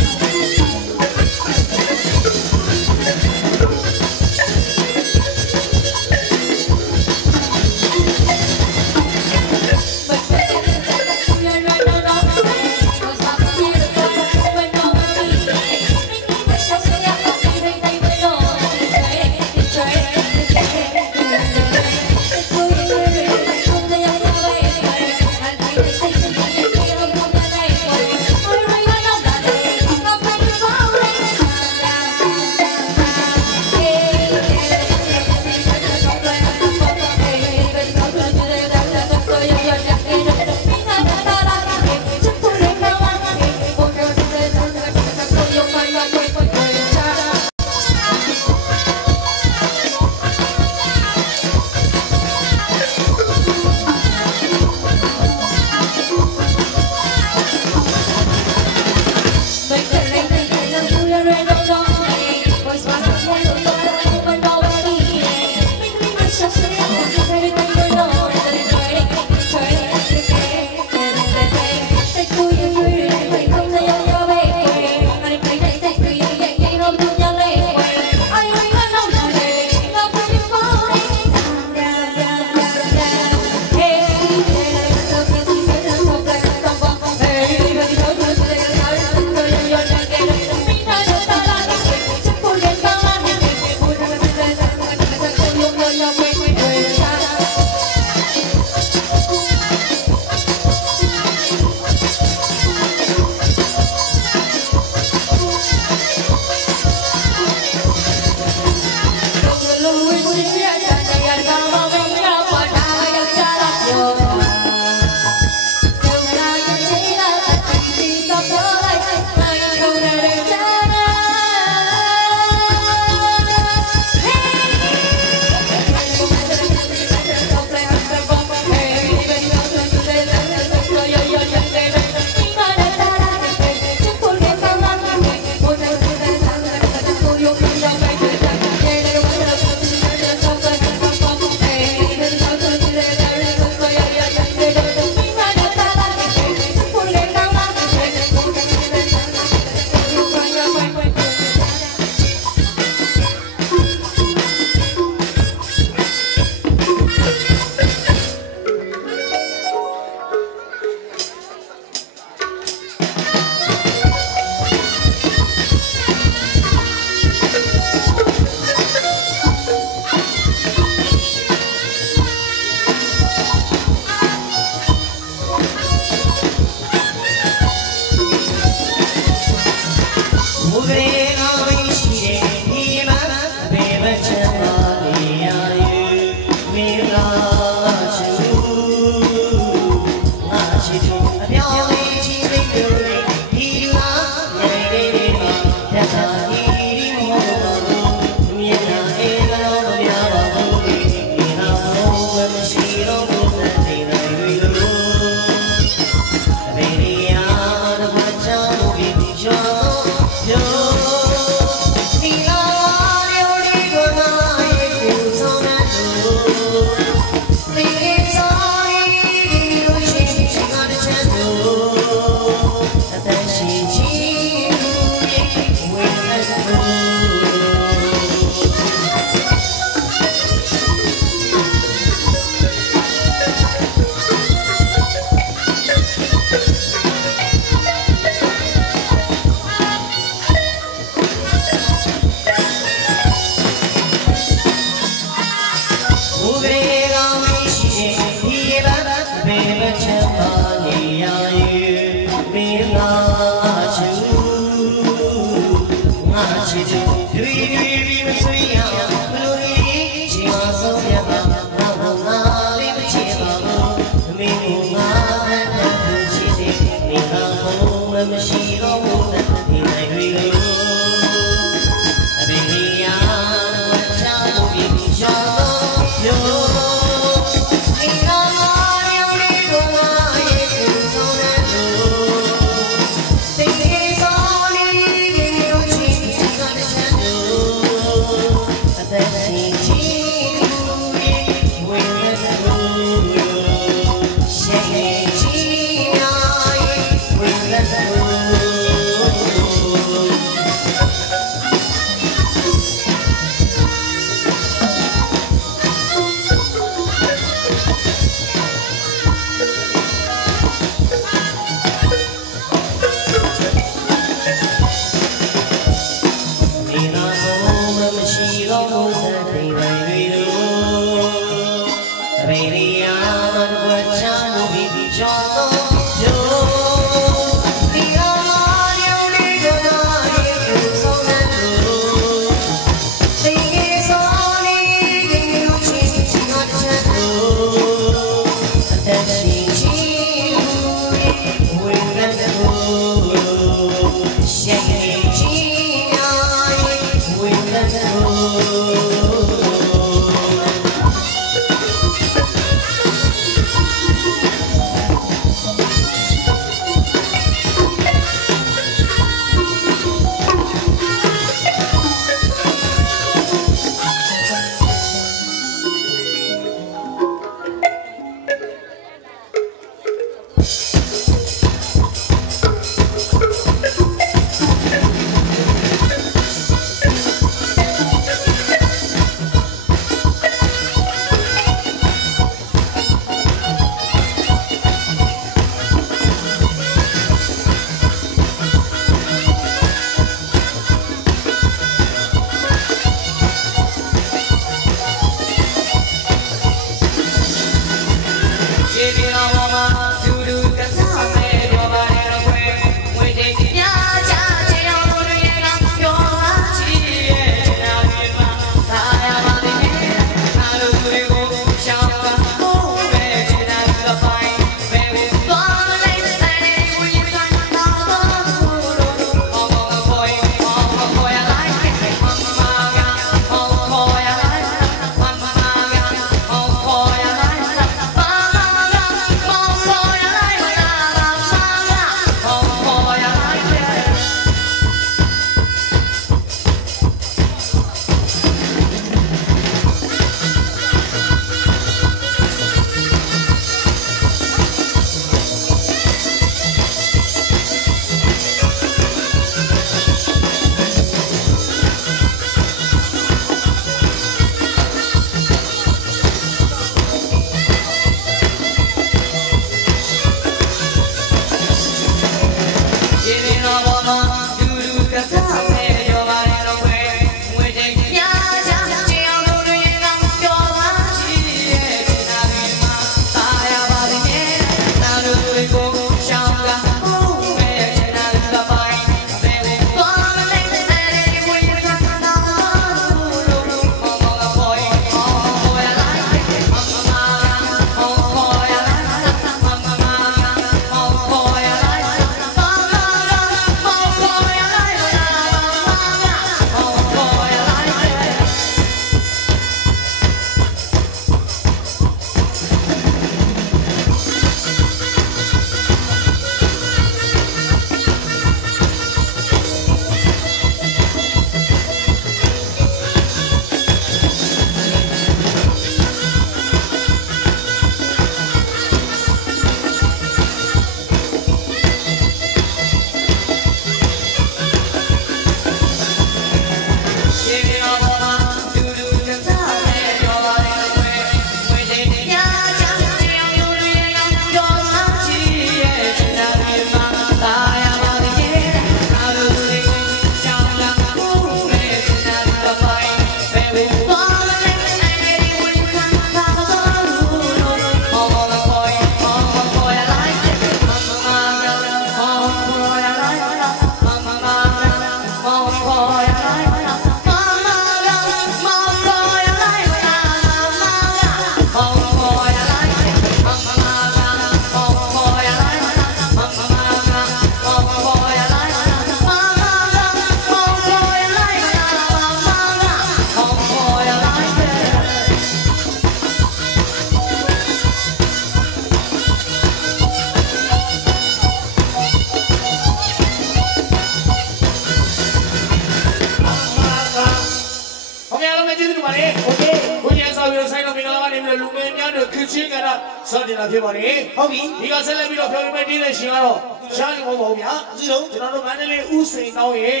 ဆိုင်တော်မင်္ဂလာကနေပြီးတော့လူငယ်များတို့ခစ်ချင်းကတာစတင်လာဖြစ်ပါတယ်ဟုတ်ပြီဒီကဆက်လက်ပြီးတော့ပြောပြမယ့်ဒီတဲ့ရှင်ကတော့ရှားနေမဟုတ်ပါဘူးဗျာဒီလိုကျွန်တော်တို့မန္တလေးဥစိန်တောင်းရဲ့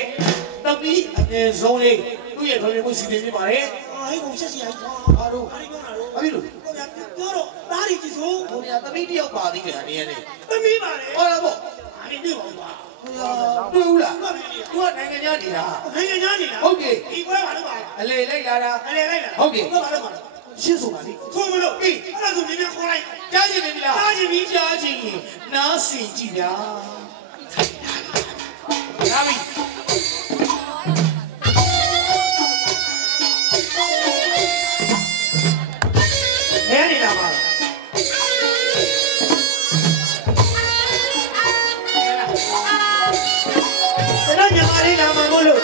တပီးအငယ်ဆုံးလေးသူ့ရဲ့ပြောပြမှုစီစဉ်နေပါတယ်ဟဲ့ကိုချက်စီရဘာလို့ဘာလို့ပြောတာလို့ဘာဖြစ်လို့ပြောတော့သားရီကြီးဆိုဟိုညာတပီးတယောက်ပါသေးတယ်အနေနဲ့သမီးပါလေဟုတ်လားပေါ့အဲ့ဒီတွေ့ပါဦးပါတွေ့ဦးလားသူကနိုင်ငံခြားနေတာနိုင်ငံခြားနေတာဟုတ်ကဲ့ဒီကွဲပါလို့ပါအလေလိုက်လာတာအလေလိုက်လာဟုတ်ကဲ့ဘာလို့ပါရှင်းဆိုတာလေဆိုမလို့အေးအဲ့ဒါဆိုမြင်မြန်ခေါ်လိုက်ကြားချင်နေပြီလားကြားချင်ပြီကြားချင်ရင်နားစီကြည့်ဗျာနားပြီနဲနေလာပါကျွန်တော်ညီမလေးလာမှာမို့လို့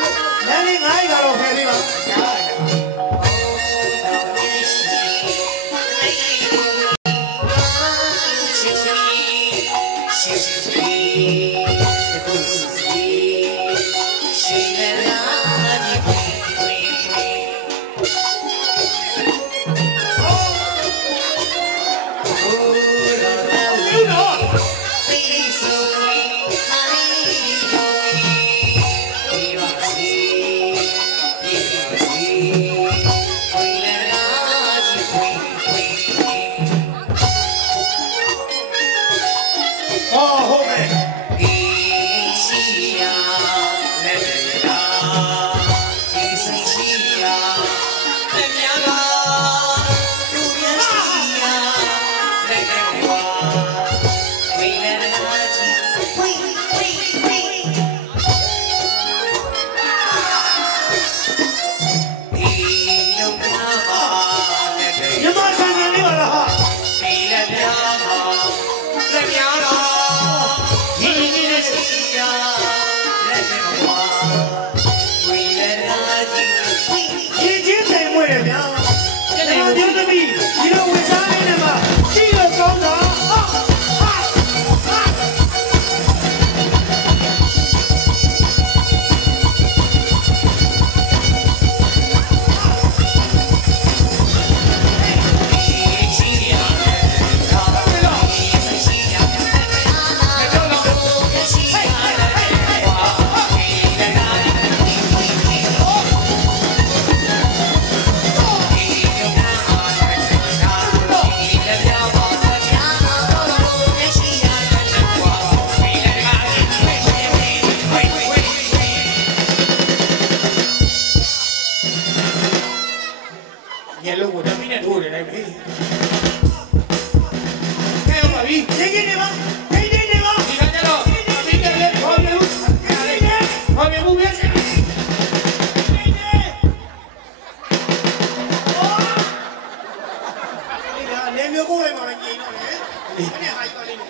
လမ်းလေး9ကတော့ဖယ်ပေးပါ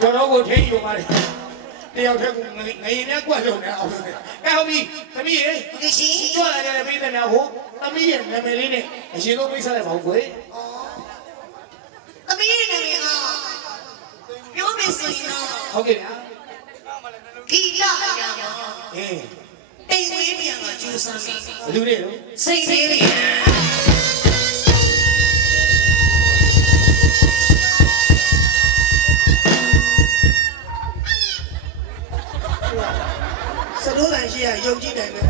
ကျွန်တော်ကိုထိန်းယူပါတယ်တယောက်တည်းကငရင်နဲ့ကွက်လုံးနဲ့အောင်လို့အဲ့ဟုတ်ပြီသမီးရေဒီရှိကြွလာကြတဲ့ပြည်သူများကိုသမီးရဲ့နာမည်လေးနဲ့အရင်ဆုံးမိတ်ဆက်လိုက်ပါဦးကွယ်သမီးရဲ့နာမည်ကပြောမယ်ဆိုရင်ဟုတ်ကဲ့ဗျာဒီလာရမှာအေးတိမ်ဝေးပြန်ကကျူးစမ်းပြီဘလူတွေလို့စိတ်သေးလေးစတိုးတန်ရှိရယုံကြည်တယ်ပဲ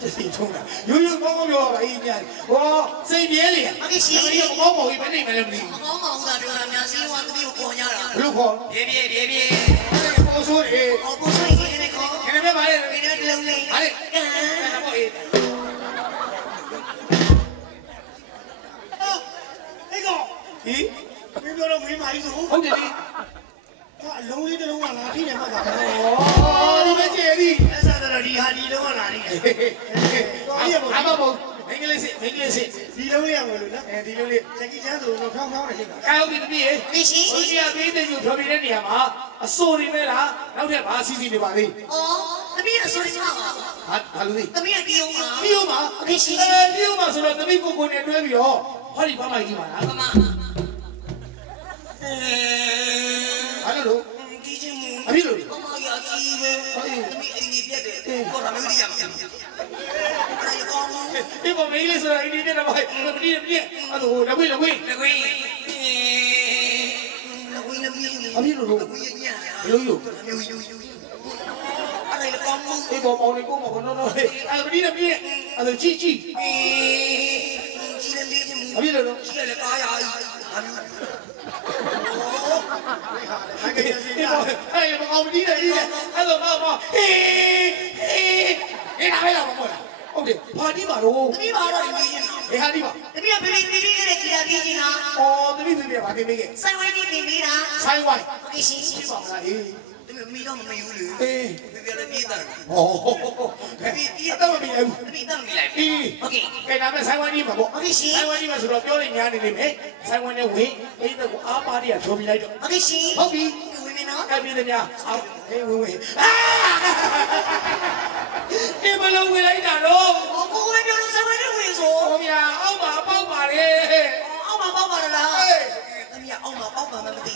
ကျစီထုံးတာရိုးရိုးကောင်းကောင်းပြောပါအေးညာဟောစိတ်ပြဲလေအကိရှိဒီကောင်းပေါ်ကြီးဘယ်နေမလဲမသိဘူးကောင်းကောင်းသာပြောတာများစီးဝါသမီးကိုပေါ်ညတာဘလို့ခေါ်ပြေးပေါ်ဆိုးအေးပေါ်ဆိုးရေးနေခေါ်နေမပါလေဒီနေ့လုံးလေးဟာလေပေါ်အေးအေးကောဟီးမင်းပြောတော့မင်းမကြီးဆိုဟုတ်တယ်လေအလုံးလေးတစ်လုံးကလာထိနေမှာပါဩဒီမကျေဒီအဲ့ဒါတော့ဒီဟာဒီလုံးကလာနေတယ်အမဘုံမင်္ဂလိစစ်ဒီလုံးလေးရမယ်လို့နော်ဒီလုံးလေးချက်ကြီးချမ်းဆိုတော့ဖြောင်းဖြောင်းနေရှိတာကောင်းပြီတပည့်ရေဒီရှိဘုရားပေးတဲ့ယူဖြောပြတဲ့နေရာမှာအစိုးရမဲလားနောက်ထပ်ဘာစီစီနေပါသေးဩသမီးအစိုးရမှာပါဘာလို့လဲသမီးကတီးအောင်မှာဒီရှိတီးအောင်မှာဆိုတော့သမီးကိုနဲ့တွဲပြီးတော့ဟောဒီဘာမှကြီးပါလားဘာမှဘာလို့ဒီချင်းမူအဖြစ်လို့ဘာမှရကြီးပဲသမီးအိမ်ကြီးပြတ်တယ်ဟောတာမျိုးကြီးရမှာ ဒီပေါ်မင်းလေးဆိုတာအင်းဒီနဲ့တော့ဘာမတီးပြည့်အဲ့ဒါလကွေးလကွေးလကွေးအမေလို့လို့လို့လို့အဲ့ဒါကောင်းမှုဒီပေါ်ပေါင်းနေကိုမကောနော်နော်အဲ့ဒါမတီးပြည့်အဲ့ဒါជីជីအမေလို့လို့ជីလည်းကားရအဲ့ဒါမကောင်းမတီးတယ်အဲ့ဒါမဟေးဒီနားပဲလာမဟုတ်လားဟုတ်တယ်ဘာတီးပါတော့တီးပါတော့ဒီအေးဟာတီးပါတပည့်ဘေဘီလေးနဲ့ကြည်တာတီးချင်တာအော်တပည့်ဘေဘီကဘာတင်ပေးခဲ့ဆိုင်ဝိုင်းတင်ပေးတာဆိုင်ဝိုင်းโอเคရှင်းရှင်းပါမလားအေးတပည့်မီတော့မမေဘူးလေအေးဘေဘီလည်းပြေးတာဟောဘေဘီပြေးတော့မမီလိုက်ဘူးတပည့်တော့မမီလိုက်အေးโอเคကဲဒါမဲ့ဆိုင်ဝိုင်းတီးမှာပေါ့โอเคရှင်းဆိုင်ဝိုင်းတီးမှာဆိုတော့ပြောနေညာနေနေမယ်ဆိုင်ဝိုင်းနဲ့ဝင်အေးတော့အားပါတီးကချိုးပြီးလိုက်တော့โอเคရှင်းဟုတ်ပြီဝင်မယ်နော်ကဲပြေးတယ်များအော်အေးဝင်ဒီမလုံးဝင်လိုက်တာတော့ကိုကိုပဲပြောလို့ဆိုင်ဝိုင်းနဲ့ဝင်ဆိုဟောဗျာအောက်မှာပေါက်ပါလေအောက်မှာပေါက်ပါလားအေးသမီးအောက်မှာပေါက်ပါမှမသိဘူး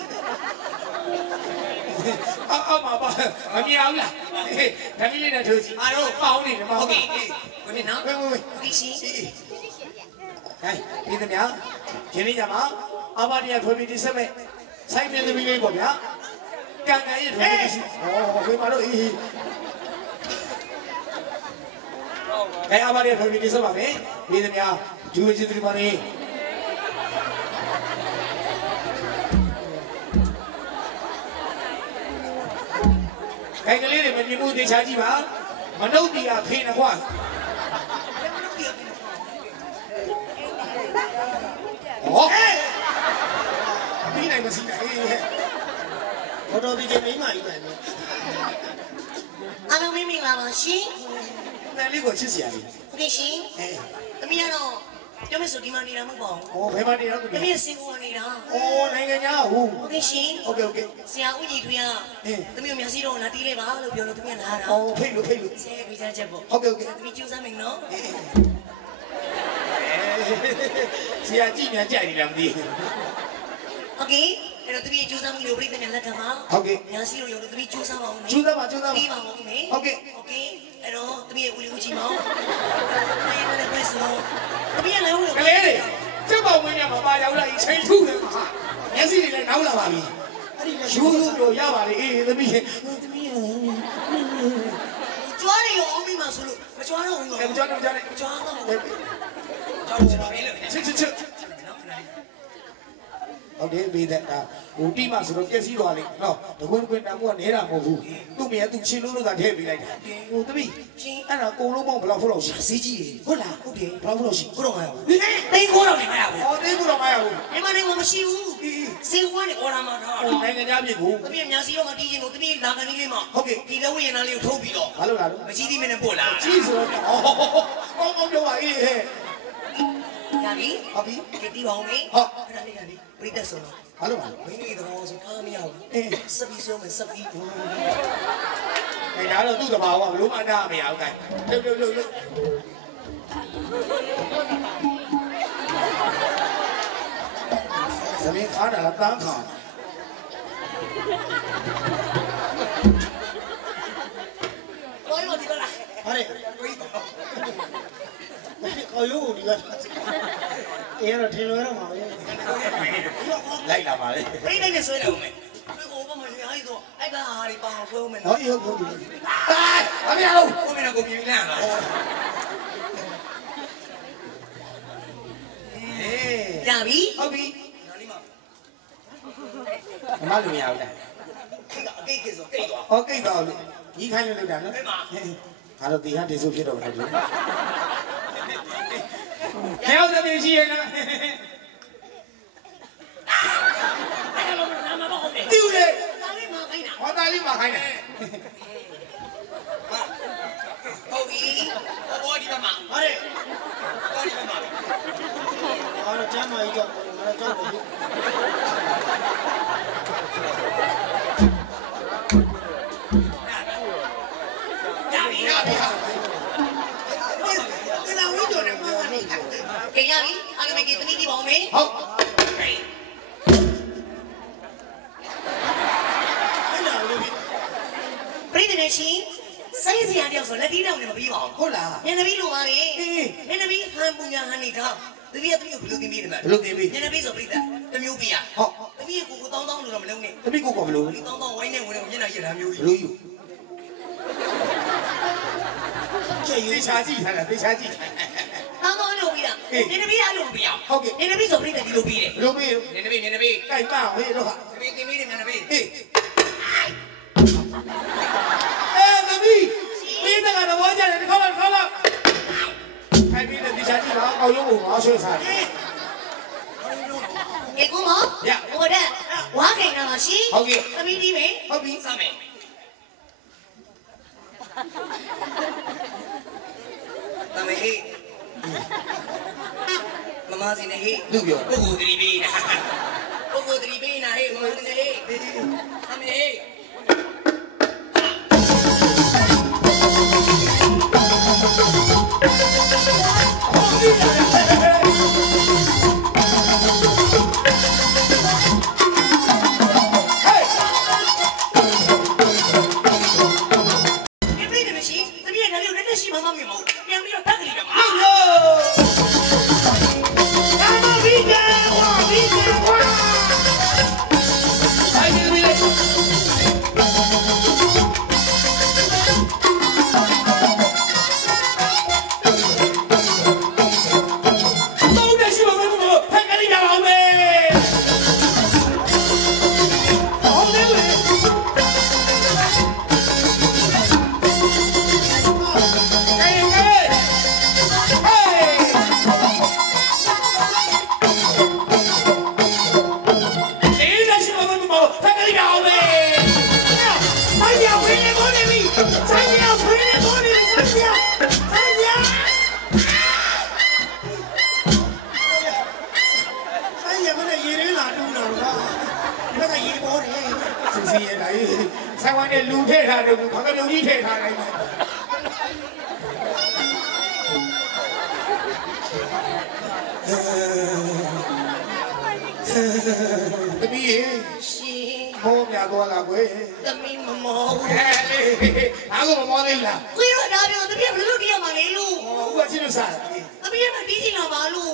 အောက်မှာပေါက်မမြင်အောင်လားအေးဓမီလေးနဲ့ထိုးစီအားတော့ပေါင်းနေတယ်မဟုတ်ဘူးဝင်နေနော်ဝင်ဒီရှိဟဲ့ဒီသမီးရင်းနေကြမှာအဘတရားထွေးပြီးဒီဆက်မဲ့ဆိုင်မြင်သမီးလေးပေါ့ဗျာကံကံရဲ့ထွေးပြီးရှိဟောဝင်ပါတော့အေးကဲအဘရဲ့ဖမီလေးဆိုပါမယ်ဒီသမားဂျူဝေချီတီမာနေကဲကလေးတွေမမြင်ဘူးတေချာကြည့်ပါမနှုတ်တီးဖေးနေကွာဟောပြီးနိုင်မရှိနိုင်ဘောတော်ဒီကမိမကြီးတယ်အားလုံးမင်္ဂလာပါရှင်နာလေးကိုချစ်စရာလေးโอเคရှင်သမီးကတော့ပြောမစို့ဒီမှာနေတာမဟုတ်ပါဘူးဩဘယ်မှာနေတော့သမီးစင်ကာနေတာဩနိုင်ငံခြားဟုတ်โอเคရှင်โอเคဆရာဦးကြီးထွေးကသမီးကိုမျက်စိတော့လာတီးလိုက်ပါလို့ပြောလို့သမီးကလာတာဩဖိတ်လို့ဆရာကြီးကြားချက်ပေါ့ဟုတ်ကဲ့သမီးကြိုးစားမယ်နော်ဆရာကြည့်မြန်ကြိုက်နေလားမသိဘူးโอเคအဲ့တော့သမီးကြိုးစားမှုလို့ပြိတ္တများလက်ခံပါဟုတ်ကဲ့ညာစီလို့ရုံသမီးကြိုးစားပါဦးမယ်ကြိုးစားပါပြီးပါဦးမယ်ဟုတ်ကဲ့အဲ့တော့သမီးရဲ့ဦးလေးဦးကြီးမောင်အဲ့ဒါလည်းပဲဆိုသမီးလည်းဦးကလေးတွေကျုပ်ပေါင်းဝင်းရမှာပါရောက်လာရင်ချိန်ထုတယ်ဟာမျက်စိတွေလည်းနောက်လာပါပြီအဲ့ဒီရိုးရိုးပြောရပါလေအေးသမီးကြွားနေရောအောင်မိမှာဆိုလို့မကြွားတော့ဘူးမကြွားတော့ကြွားတော့ကြောက်ချင်ပါလေချစ်ဟုတ်တယ်ဘေးတဲ့ဟိုတိမဆိုတော့ပြက်စီးသွားလိမ့်နော်တကွင်းကွင်းတမ်းကနေတာမဟုတ်ဘူးသူ့မြဲသူချင်းလို့သာထည့်ပေးလိုက်တာဟိုတပိချင်းအဲ့ဒါကုံလုံးပေါင်းဘယ်လောက်ဖို့လောက်ရှိစေးကြီးဟုတ်လားဟုတ်တယ်ဘယ်လောက်ဖို့လောက်ရှိကိုတော့900ဘူးတိတ်ကိုတော့900ဘူးအော်တိတ်ကိုတော့900ဘူးမြန်မာနိုင်ငံမရှိဘူးစေဝါနဲ့အော်လာမှာတော့နိုင်ငံသားပြည်ကိုတပိများစီတော့မတီးချင်လို့တပိလာကန်လေးမှာဟုတ်ကဲ့ဒီလက်ဝဲရင်သားလေးကိုထုတ်ပြီးတော့ဘာလို့လာလို့မကြီးသီးမနဲ့ပို့လာကြီးဆိုတော့အော်ပြောပါအေးဟဲ့ရပြီဟုတ်ပြီတီးပါဦးမေဟုတ်အဲ့ဒါလေးကလေပြိတ္တဆိုတော့ဘာလို့မင်းတို့တော့ဆိုထားမရဘူးစပီဆိုမယ်စပီအဲ့ဒါတော့သူ့တဘာဝဘလို့မှနားမရဘူးခိုင်းလှုပ်သမီးခါတာလားတန်းခါဘာလို့ဒီကလာဟာလေခေါ်ရိုးဒီကအေးတော့ထင်လွယ်တော့မှာပဲလိုက်လာပါလေပြိတ္တနဲ့ဆွဲလာဦးမယ်ကိုဘာမှမရဘူးဆိုအဲ့ဒါဟာဒီပါအောင်ဆွဲဦးမယ်နော်ဟုတ်အမေအောင်ကိုမင်းကိုပြင်ပြလာလားရပြီဟုတ်ပြီအမလူမရဘူးလားအကိတ်ကိဆိုကိတ်သွားဟောကိတ်သွားလို့ညီခိုင်းလို့လောက်တာနော်ငါတို့ဒီဟာဒီဆိုဖြစ်တော့မယ်လို့ဘယ်အောင်သမီးရှိရနော်တူလေဟောတာလေးမှာခိုင်းတာဟုတ်ပြီဘောဒီမှာဟာလေဘောဒီမှာဟာတော့ကျမ်းမာကြီးတော့ငါတော့ကြောက်တယ်ကဲရပြီအားလုံးကသမီးဒီပါဦးမေဟုတ်ပြိတ္တနဲ့ရှင်စ စိုင်းစရာတယောက်ဆိုလက်တီးတောင်နဲ့မပြီးပါဘူးဟုတ်လားညနေပြီးလိုပါလေညနေပြီးဟန်ပူညာဟန်နေတော့တပည့်ကတပည့်ကိုဘယ်လိုသင်ပေးတယ်မလဲဘယ်လိုသင်ပေးညနေပြီးဆိုပြိတ္တတမျိုးပြရဟုတ်တပည့်ကိုတောင်းတောင်းလို့တော့မလုံးနဲ့တပည့်ကိုဘယ်လိုတောင်းတောင်းဝိုင်းနေဝင်နေမျက်နှာရတာမျိုးကြီးဘယ်လိုယူကျေးဇူးချာကြည့်ထားတာတေချာကြည့်တောင်းတောင်းလို့ပြီးတာညနေပြီးအဲ့လိုမပြရဟုတ်ကဲ့ညနေပြီးဆိုပြိတ္တဒီလိုပြီးတယ်ဘယ်လိုပြီးညနေပြီးကြိုက်ပါဟေးတော့ဟာတပည့်သင်ပေးတယ်ညနေပြီးဟေးတပည့်ပြီးတဲ့ကတော့ကြတယ်တစ်ခါလောက်အဲ့ဒီတဲ့ဒီချာကြည့်ပါအောင်ရုံးကိုငါဆွဲစားတယ်เอ้กูหมอโอ้တဲ့ဝါခိုင်တာပါရှင်ဟုတ်ကဲ့သမီးဒီမယ်ဟုတ်ပြီစမယ်သမီးဟေးမမစီနေဟေးလူပြောပုဂ္ဂိုလ်တရီပေးနာပုဂ္ဂိုလ်တရီပေးနာဟေးမမစီနေဟေးသမီးဟေးဆိုင်ဝိုင်းနဲ့လူထည့်ထားတယ်ဘာကလူကြီးထည့်ထားလိုက်တယ်တမီးရှင်မောမြာသွားလာကွယ်တမီးမမောအားကိုမမောသေးလားကိုရတာပြောတမီးဘယ်လိုတည်ရမှာလဲလို့ဟိုကချင်းလို့စားတမီးကမတီးချင်တော့ပါလို့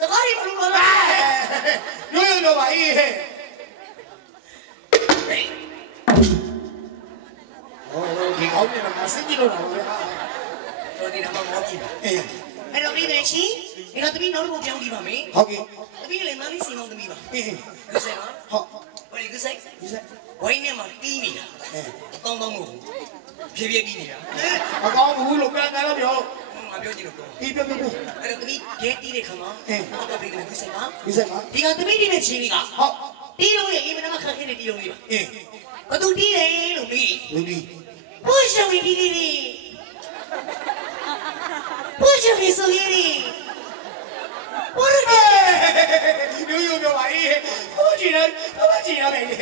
တကားရီဘယ်လိုလဲရိုးရိုးတော့ပါအေးဟဲ့ဒီကောင်းနေတာမစင်ကြည့်လို့တော့ဗျာတော်ဒီတော့မောကြည့်ပါအဲ့တော့ပြည်တယ်ရှင်ဒီတော့တမီးနောက်တစ်ခုပြောင်းပြီးပါမယ်ဟုတ်ကဲ့တမီးလည်းမလေးစီမောင်းတမီးပါအေးဒီဆိုင်ပါဟုတ်ဘာလဲဒီဆိုင်ဝိုင်းနေမှာတီးနေတာကောင်းကောင်းမို့ဖြည်းဖြည်းတီးနေတာမကောင်းဘူးလို့ပြန်တယ်လို့ပြောငါပြောကြည့်လို့တီးပြောအဲ့တော့တမီးဂဲတီးတဲ့ခါမှာဟုတ်တော့ပြည်တယ်ဒီဆိုင်ပါဒီကတမီးတီးတဲ့ချင်းလေးကဟုတ်တီးလို့လေအမနာမခက်ခဲနေတီးလို့လေးပါအေးဘသူတီးတယ်လို့ပြီးလူတီး不想你弟弟，不想你手里的，我的天！有没有玩意？我竟然没的。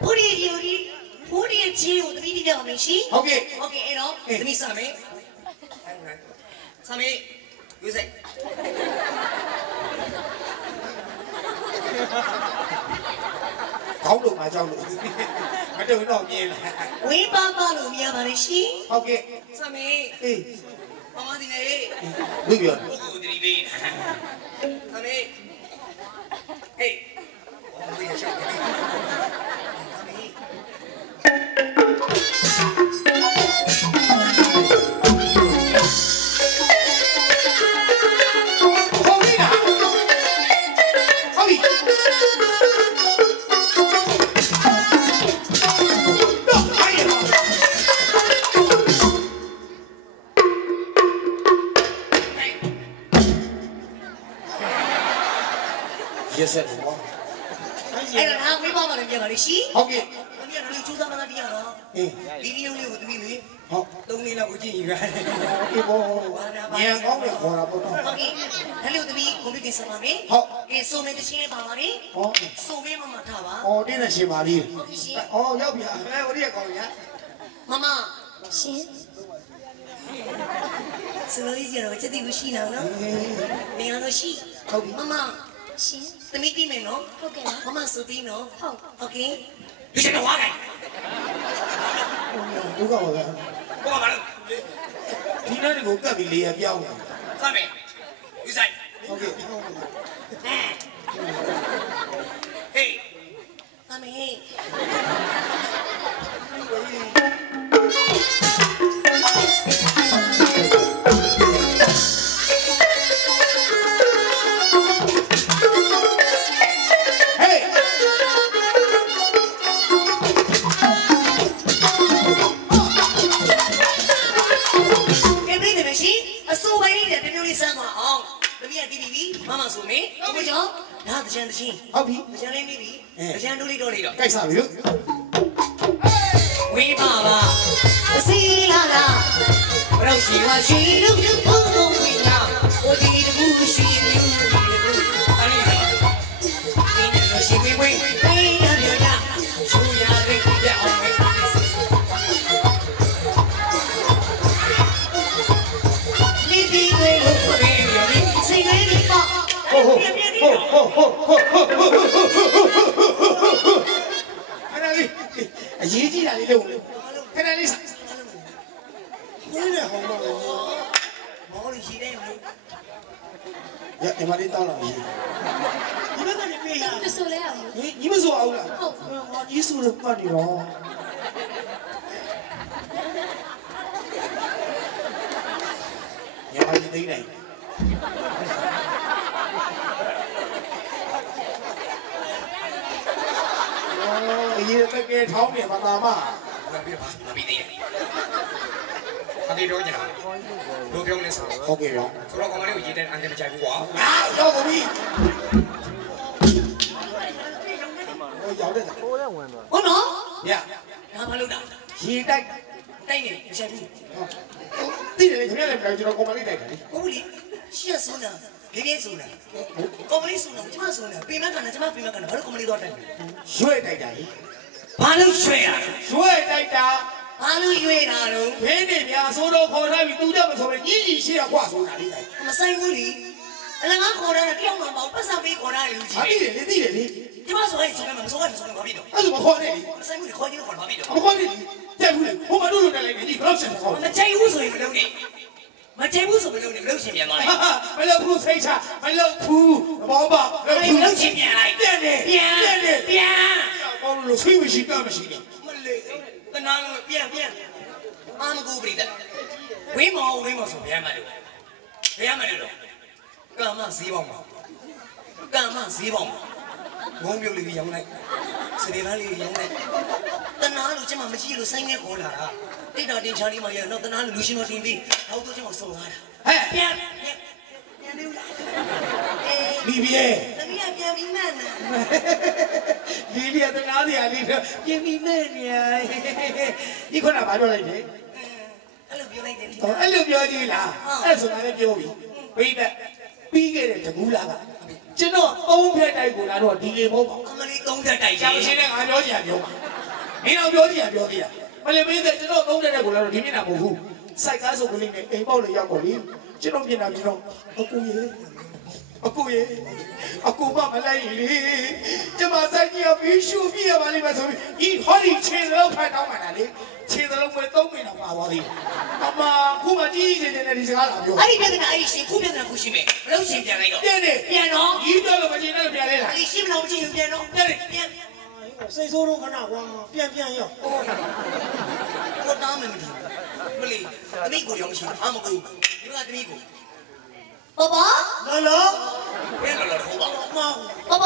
我的有的，我的只有我的弟弟叫没事。OK，哎喏，这里上面，上面有谁？搞路嘛，搞路。မတူတော့မြင်လားဝေးပါပါလို့မြင်ပါလေရှင်ဟုတ်ကဲ့စမေးအေးမမဒီနေလူပြောတယ်ပုဂ္ဂိုလ်တရီပေးစမေးဟေးဘယ်ရရှိစမေးဟုတ်ပြီလားဟုတ်ပြီYes, sir. အဲ့ဒါဝိပါမလည်းပြန်ပါလေရှင်ဟုတ်ကဲ့တမီးကလည်းကျူးစားမလားတရားတော့အေးဒီဒီယုံလေးကိုတမီးလေဟုတ်3နှစ်လောက်ကိုကြည့်ယူရတယ်အေးဘောညံကောင်းတယ်ခေါ်တာပေါ့တော့ဟုတ်ကဲ့ဒါလေးကိုတမီးကွန်ပျူတာစမှာလေဟုတ်အေးဆိုမင်းတရှင်းလေးပါပါလေဟုတ်ဆိုမင်းမထားပါအော်တင်းနဲ့ရှင်ပါလေးဟုတ်ကဲ့ရှင်အော်ရောက်ပြီအဲဟိုတည်းကောင်းရမမရှင်ဆိုလေးကြတော့ချက်တီကိုရှိနေအောင်နော်မင်းကတော့ရှိဟုတ်ပြီမမရှင်သမီးပြီးမယ်နော်ဟုတ်ကဲ့မမဆိုပြီးနော်ဟုတ်โอเคဒီချက်တော့ဝါလိုက် ဒုက္ခပါဗျာ ဘောပါလို့ ဒီနေ့ကိုကပ်ပြီးလေရပြောင်းတယ် စမယ်ယူဆိုင် ဟုတ်ကဲ့ ဟေး အမေ မမဆိုမေဘုရားဒါတချမ်းတချင်းဟုတ်ပြီတချမ်းလေးနေပြီတချမ်းတို့လေးတော့လေးတော့ ကြိုက်စားပြီလို့ ဝေးပါပါအစီလာလာဘရောရှိပါရှိလို့ဘုံဘုံဝေးလာဟိုဒီတကူရှိလူဒီတကူအဲ့ဒီတော့ရှိဝေးဝေးအေးရရရချူရလေးကြအောင်မေဒီဒီလေးလို့ပြေးရပြီစိတ်လေးပေါ့အဲ့ဒါလေးအရေးကြီးတာလေးလုပ်လို့ခဏလေး ဘယ်နဲ့ဟောမှာလဲ မော်လို့ရှိတယ်လို့ ရဒီမှာလေးတောင်းလာပြီ ဒီဘက်ကနေပြေးရ မဆိုလဲအောင် ညီမဆိုအောင်လားဟုတ်ဟာကြီးဆိုလို့ပတ်နေတော့ညမကြီးသိနေအရေးတကယ်ထောင်းနေပါသားမ ပြီးတော့မပြီးသေးရဲ့အတေတော့ညာတို့ပြောနေစား ဟုတ်ကဲ့ရော ဆိုတော့ကောင်မလေးကိုရေးတဲ့အန်တယ်မကြိုက်ဘူးကွာ အာရောက်ပါပြီရောက်တယ် ဟုတ်နော် ည ငါမလုပ်တာ ရေတိုက် တိုက်နေမချက်ဘူး သိတယ်လေခင်ဗျားလည်းပြောကျွန်တော်ကောင်မလေးတိုက်တယ်လေ ဟုတ်လေရှက်ဆုံးတာပြင်းပြင်းဆုံးတာကော်မလေးဆုံးတာကျမဆုံးတာပြင်မကန်တာကျမပြင်မကန်တာဘာလို့ကော်မလေးတော့တိုက်လဲ ရွှဲတိုက်တာလေ ဘာလို့ရွှဲရ ရွှဲတိုက်တာ ဘာလို့ရွှဲတာတော့ ဘင်းနေများဆိုတော့ခေါ်ထားပြီးသူကြမဆိုပဲကြီးကြီးရှိရကွာဆိုတာလေးတိုက် မဆိုင်ဘူးလေအလငါခေါ်တာတယောက်မှမပေါ့ပတ်စံပေးခေါ်တာလေလူကြီး အသိတယ်လေသိတယ်လေ ကျမဆိုရင်ဆိုရင်မဆိုရင်ဆိုရင်ဘာဖြစ်တော့ အဲ့ဒါမခေါ်နဲ့လေ မဆိုင်ဘူးခေါ်ကြီးခေါ်ဘာဖြစ်တော့ မခေါ်နဲ့လေကြက်ဘူးလေဟိုမှာတို့လိုတက်လိုက်နေကြီးဘယ်တော့ဆက်ခေါ် မကြိုက်ဘူးဆိုရင်မလုပ်နဲ့မကြိုက်ဘူးဆိုမလုပ်နဲ့မလုပ်ရှင်ပြန်သွားလိုက် မလုပ်ဘူးစိတ်ချမလုပ်ဘူးဘောပါ မလုပ်ရှင်ပြန်လိုက် ပြန်နေ ပြန်ပြန် ဘောလို့ဆွေးမရှိကမရှိနေ မလေးတနာလို့ပြန်အာမကူပြိတ္တဝင်းမောဆိုဘယ်မှာလို့ကာမဈေးပေါင်းမှာငုံပြုတ်လေးရောင်းလိုက်စနေသားလေးရောင်းလိုက်တနာလို့ကျမမကြည့်လို့ဆိုင်ငယ်ခေါ်လာတာတိတ်တော်တင်ချာလေးမှရတော့တနာလို့လူရှင်တော်တင်ပြီးဟောက်တော့ကျမစုံလာတာ ဟဲ့ ပြန်နေဦးအေး လီဘီယာ သမီးကပြန်ပြီးမှန်တာ လီဘီယာတနာစရာလေးတော့ပြင်ပြီးမဲ့နေရဒီခုနကဘာပြောလိုက်လဲ အဲ့လိုပြောလိုက်တယ် အဲ့လိုပြောကြည့်လားအဲ့ဆိုတာလည်းပြောပြီပြီးတဲ့ပြီးခဲ့တဲ့တကူလာကကျွန်တော်သုံးဖြတ်တိုက်ကိုလာတော့ဒီလေမဟုတ်ပါဘူး အမလေးသုံးသက်တိုက် ကျောင်းရှင်းတဲ့ငါပြောကြရပြောပါမင်းတော့ပြောကြရပြောသေးတာမလေးပြီးတဲ့ကျွန်တော်သုံးတဲ့ကိုလာတော့ဒီမျက်နှာမဟုတ်ဘူးစိုက်ကားစုပ်ကလေးနဲ့အိမ်ပေါက်လေးရောက်တော့လေကျွန်တော်မျက်နှာပြီးတော့အကူမမလိုက်လေကျမစိုက်ကြီးကပြီးရှူပြရပါလိမ့်မယ်ဆိုပြီးဒီဟောဒီခြေလုံးဖတ်တောင်းမှတာလေခြေလုံးပဲ3မိနစ်ပါသွားသေးတယ်အမခုမှကြီးကြီးနေဒီစကားလာပြော အဲ့ဒီပြဿနာအဲ့ဒီရှင်ခုပြဿနာခုရှိမယ်မလို့ရှင်ပြန်လိုက်တော့ ပြန်တော့ဒီတော့မကျင်တော့ပြန်လဲလား အဲ့ဒီရှင်မလို့မကြည့်ရင်ပြန်တော့ပြန် စိတ်ဆိုးတော့ခဏကွာပြန်ရောက် ကိုတောင်းမယ်မကြည့်မလီတမိကိုရောမရှိဘူးအမကူဒီကတမိကိုဘဘ လော ပြန်လာတော့ဘာ မောင် ဘဘ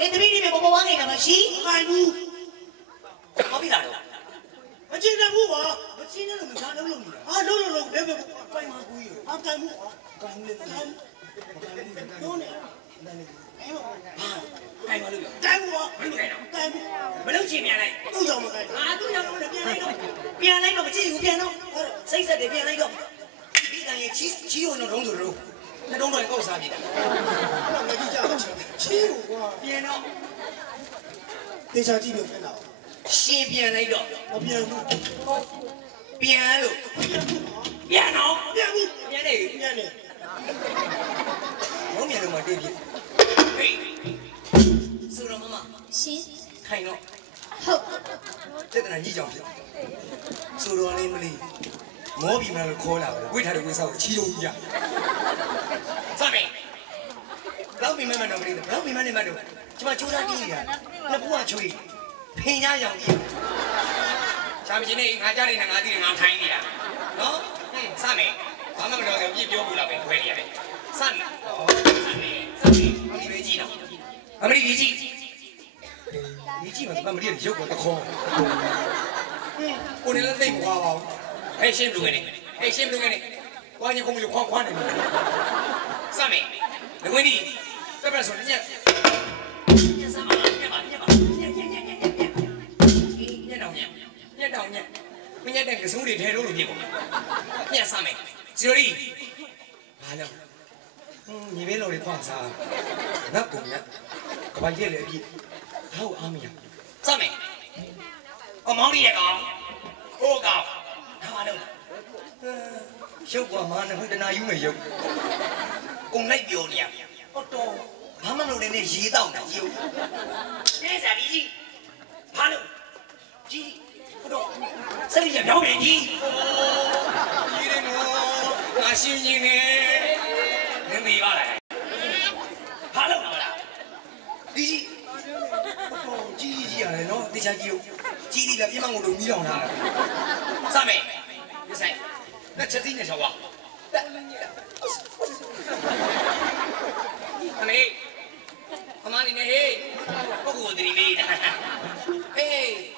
အဲ့တမိနေဘဘဝါနေတာမရှိ ခိုင်ဘူး ဘာဖြစ်လာတော့ မကျင်တယ်ဘူးကွာ မချင်းနဲ့လို့မစားလို့လို့ အာလုံးဘယ်ပဲ ပိုင်မှာကူရ အကန်ဘူးကန်နေတယ်ပြောနေ တိုင်ပါလို့ ကန်ဘူးကွာ မလို့ခိုင်းတော့ ကန်ဘူး မလို့ချင်းပြန်လိုက် သူ့ကြောင့်မကန် သူ့ရောက်တော့ပြန်လိုက်တော့မကြည့်ဘူးပြန်တော့စိတ်ဆက်တယ်ပြန်လိုက်တော့ဒီကံရဲ့ချီရုံတော့တုံးတို့နှလုံးတော်ကောက်စားပြတာ ငါကြည့်ကြချီးကွာ ပြန်တော့ တေချာကြည့်လို့ပြန်တော့ ရှင်ပြန်လိုက်တော့ မပြန်ဘူး ပြန်လို့ပြန်တော့ ပြန်ဘူး ပြန်နေ ပြန်နေ ဘုံမြန်လို့မတည့်ပြီဟေးဆိုတော့မမ ရှင် ခိုင်တော့这个呢，你讲的，收到你们的，毛病嘛就可了，为他的为啥其中一样？上面，老病慢慢弄不的，老病慢慢弄，就把酒店地呀，那不往吹，偏家养的。下面今天看家里那俺弟俺看的呀，喏，上面，咱们这个比标不了呗，快点呗，上面，上面，我们没记了，我们没记。你基本上没得效果的好。我那个内部话吧，哎，先不给你，哎，先不给你，我你空就宽的。上面，那个你，这边说人家，念什么？念吧，念到念，明天那个手里抬着都别过，念上面，小李，完了，你别老的放啥，那公的，可把越来越。好阿弥呀，上面，我忙你也搞，我搞，他妈的，小姑妈那会在哪有没有？公来表呢，我多，他们老的那热到哪有？这啥理解？他了，鸡，我多，这里也表面鸡，你的喏，那心情呢？能明白来？他了，他了，理解。来喏，这下就，基地的地方我都迷上他了。上面，你谁？那吃谁的小瓜？阿妹，阿妈你呢？嘿，我过这里面的，嘿。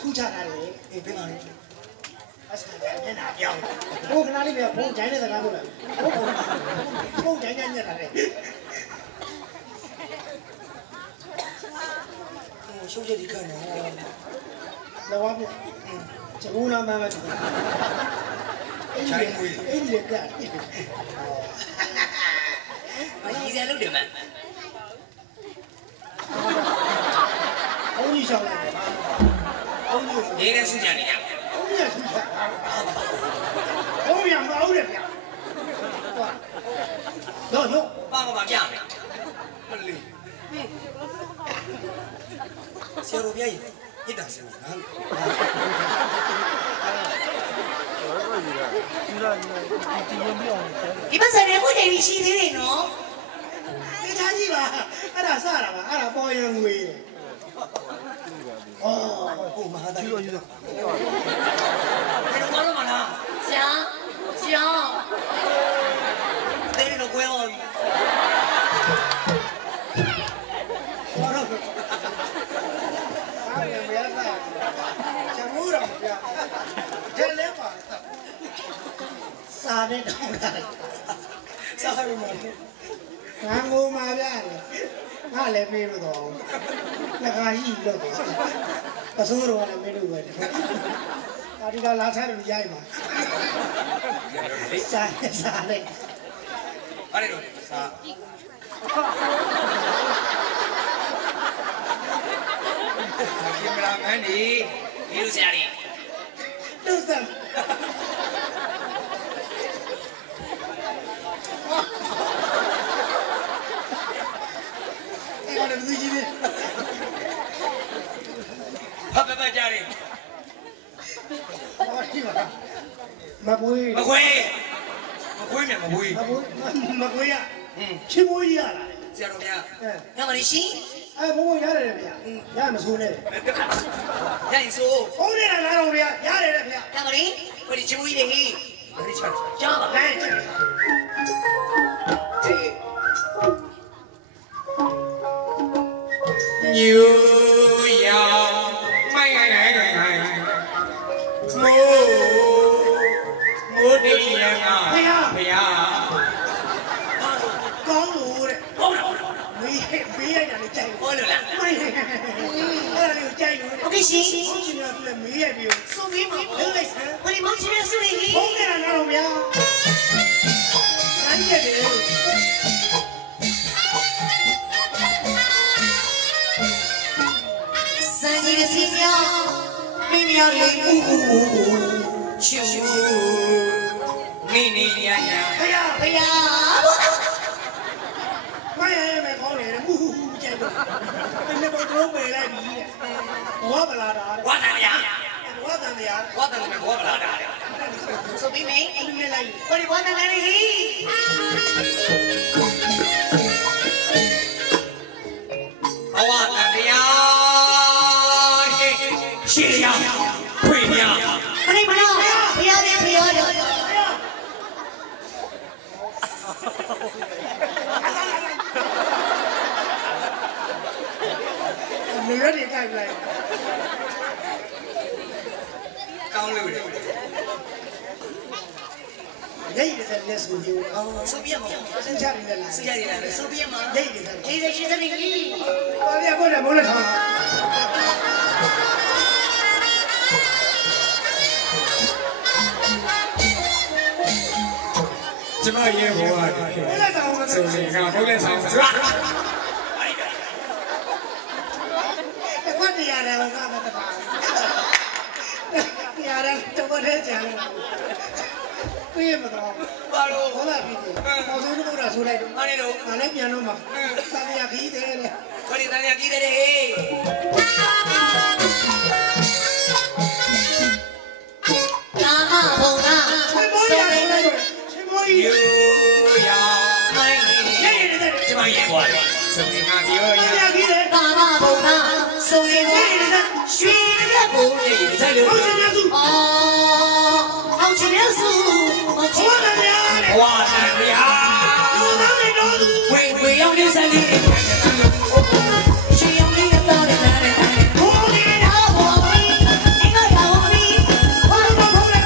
ထူးခြားတာလေ အေးပြန်လာလေ ဘိုးခဏလေးပြဘုံဂျိုင်းတဲ့စကားပြောလိုက်ဘုံဂျိုင်းညက်တာလေရှုပ်ချက်ဒီကန်နော်လောပါပြကျူနာမမတူချိုင်းမွေးအဲ့ဒီကမကြီးစရာလုပ်တယ်မဘုံကြီးရှောင်းလိုက်ဘုံကြီးရေးတဲ့စကြနေရဘုံကြီးဆူချဘုံရမအောင်တယ်ဗျာတော့ပါပါပြမယ်မလီဆရာတို့ပြည့်ဟစ်တာစမ်းဒီမစရဲကိုနေရှိသေးတယ်နော်ဒီချာကြီးပါအဲ့ဒါစတာပါအဲ့ဒါပေါ်ရငွေကိုမဟာတာကြီးတော့ဘယ်လိုမှမလားဆရာတဲ့တော့ကိုရောစာနဲ့တောင်းတာစာရမငါငိုမှာပြတယ်ငါလည်းမေးလို့တော့ငါကြီးလို့အစိုးရကလည်းမေးလို့ပဲဒါဒီကလာထားလို့ရိုက်ပါစာနဲ့အဲ့ဒါစာကင်မရာမန်ဒီယူဆရာလေးတူစံဘာကြတယ်မပွေးမြမပွေးရချင်းပွေးရလာဆရာတော်ဗျာညမလေးရှိဘုံရတယ်ဗျာရမဆိုးနဲ့ရရင်ဆိုဟုတ်တယ်လားတော်ဗျာရတယ်ဗျာညမလေးကိုဒီချင်းပွေးတွေဟိဘယ်ချာကြားပါလဲညူယာမိုင်မိုးဒီရငါဘုရားကောင်းလို့တဲ့ဟုတ်လားမေးရတာလေကြိုက်ဟုတ်လို့လားမိုင်းအဲ့ဒါလေးကြိုက်လို့โอเคရှင်ဟုတ်ချင်တယ်လည်းမေးရပြီဆိုပြီးမှာလုံးလိုက်စမ်းဘယ်မောင်ချင်ရဆိုရင်ဟုတ်တယ်လားတော်ဗျာနိုင်ရတယ်စံကြီးစီမြောင်းမင်းများလေးချူနေရရဘုရားမိုင်းရမယ်ခေါင်းလေမူကြိုက်လို့ဒီနေ့တော့လုံးပေလိုက်ပြီတဲ့ဝါပလာတာဝါတန်ရဝါတန်ရဝါတန်မယ်ဝါပလာတာဆိုပြီးမင်းအဲ့ဒီလိုက်ဟိုဒီဝါတန်လည်းဟိဝါတန်တရားရှေ့ရဖွင့်ရမင်းမလို့ဘုရားနဲ့ဘုရားတို့နေရတဲ့ကြိုက်လိုက်ကောင်းလို့လေရိတ်တဲ့လက်စုပ်ယူဆိုပြမစဉ်းချရတယ်လားစဉ်းချရတယ်လားဆိုပြမရိတ်တယ်အေးရှိတဲ့ကြီးဘာလဲကိုလည်းမိုးလက်ဆောင်ကျမရဲ့ဘဝမိုးလက်ဆောင်ဆိုရင်ကမိုးလက်ဆောင်စွာကွက်တရားတယ်ကမတပါတရားတယ်တော့တဲ့ကြံပြေးမတော့ဘာလို့ဟောလာပြီပေါ့ဆိုးလို့တော့ဆိုလိုက်တော့အားနေတော့ငါလည်းပြန်တော့မှာတန်ရခီးတယ်လေဘာဒီတန်ရခီးတယ်ဟေးလာမဘုံလားဆိုနေတယ်ရှင်မောကြီးယူရမိုင်းကျမရဲ့ဘဝဆိုရင်ကပြောရတန်ရခီးတယ်လာမဘုံလားဆိုရင်ရွှေရက်ဘုံရဲ့ဆိုင်လို့ဟုတ်တယ်စုအောင်ချင်ရစုဟုတ်တယ်ဝါတန်ဗျာဝေရောက်နေစလေးရှင်ရောက်နေတော့တယ်နားနဲ့ဟိုးနေတော့ဘောင်းအင်းကရောင်းပြီးဘာလို့ခေါ်လဲ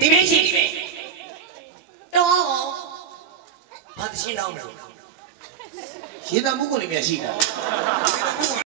ဒီမေးရှိဒီမေးတော့ဘာသိရှင်းအောင်လဲ ရေတံမှုကိုလည်းမြရှိတာ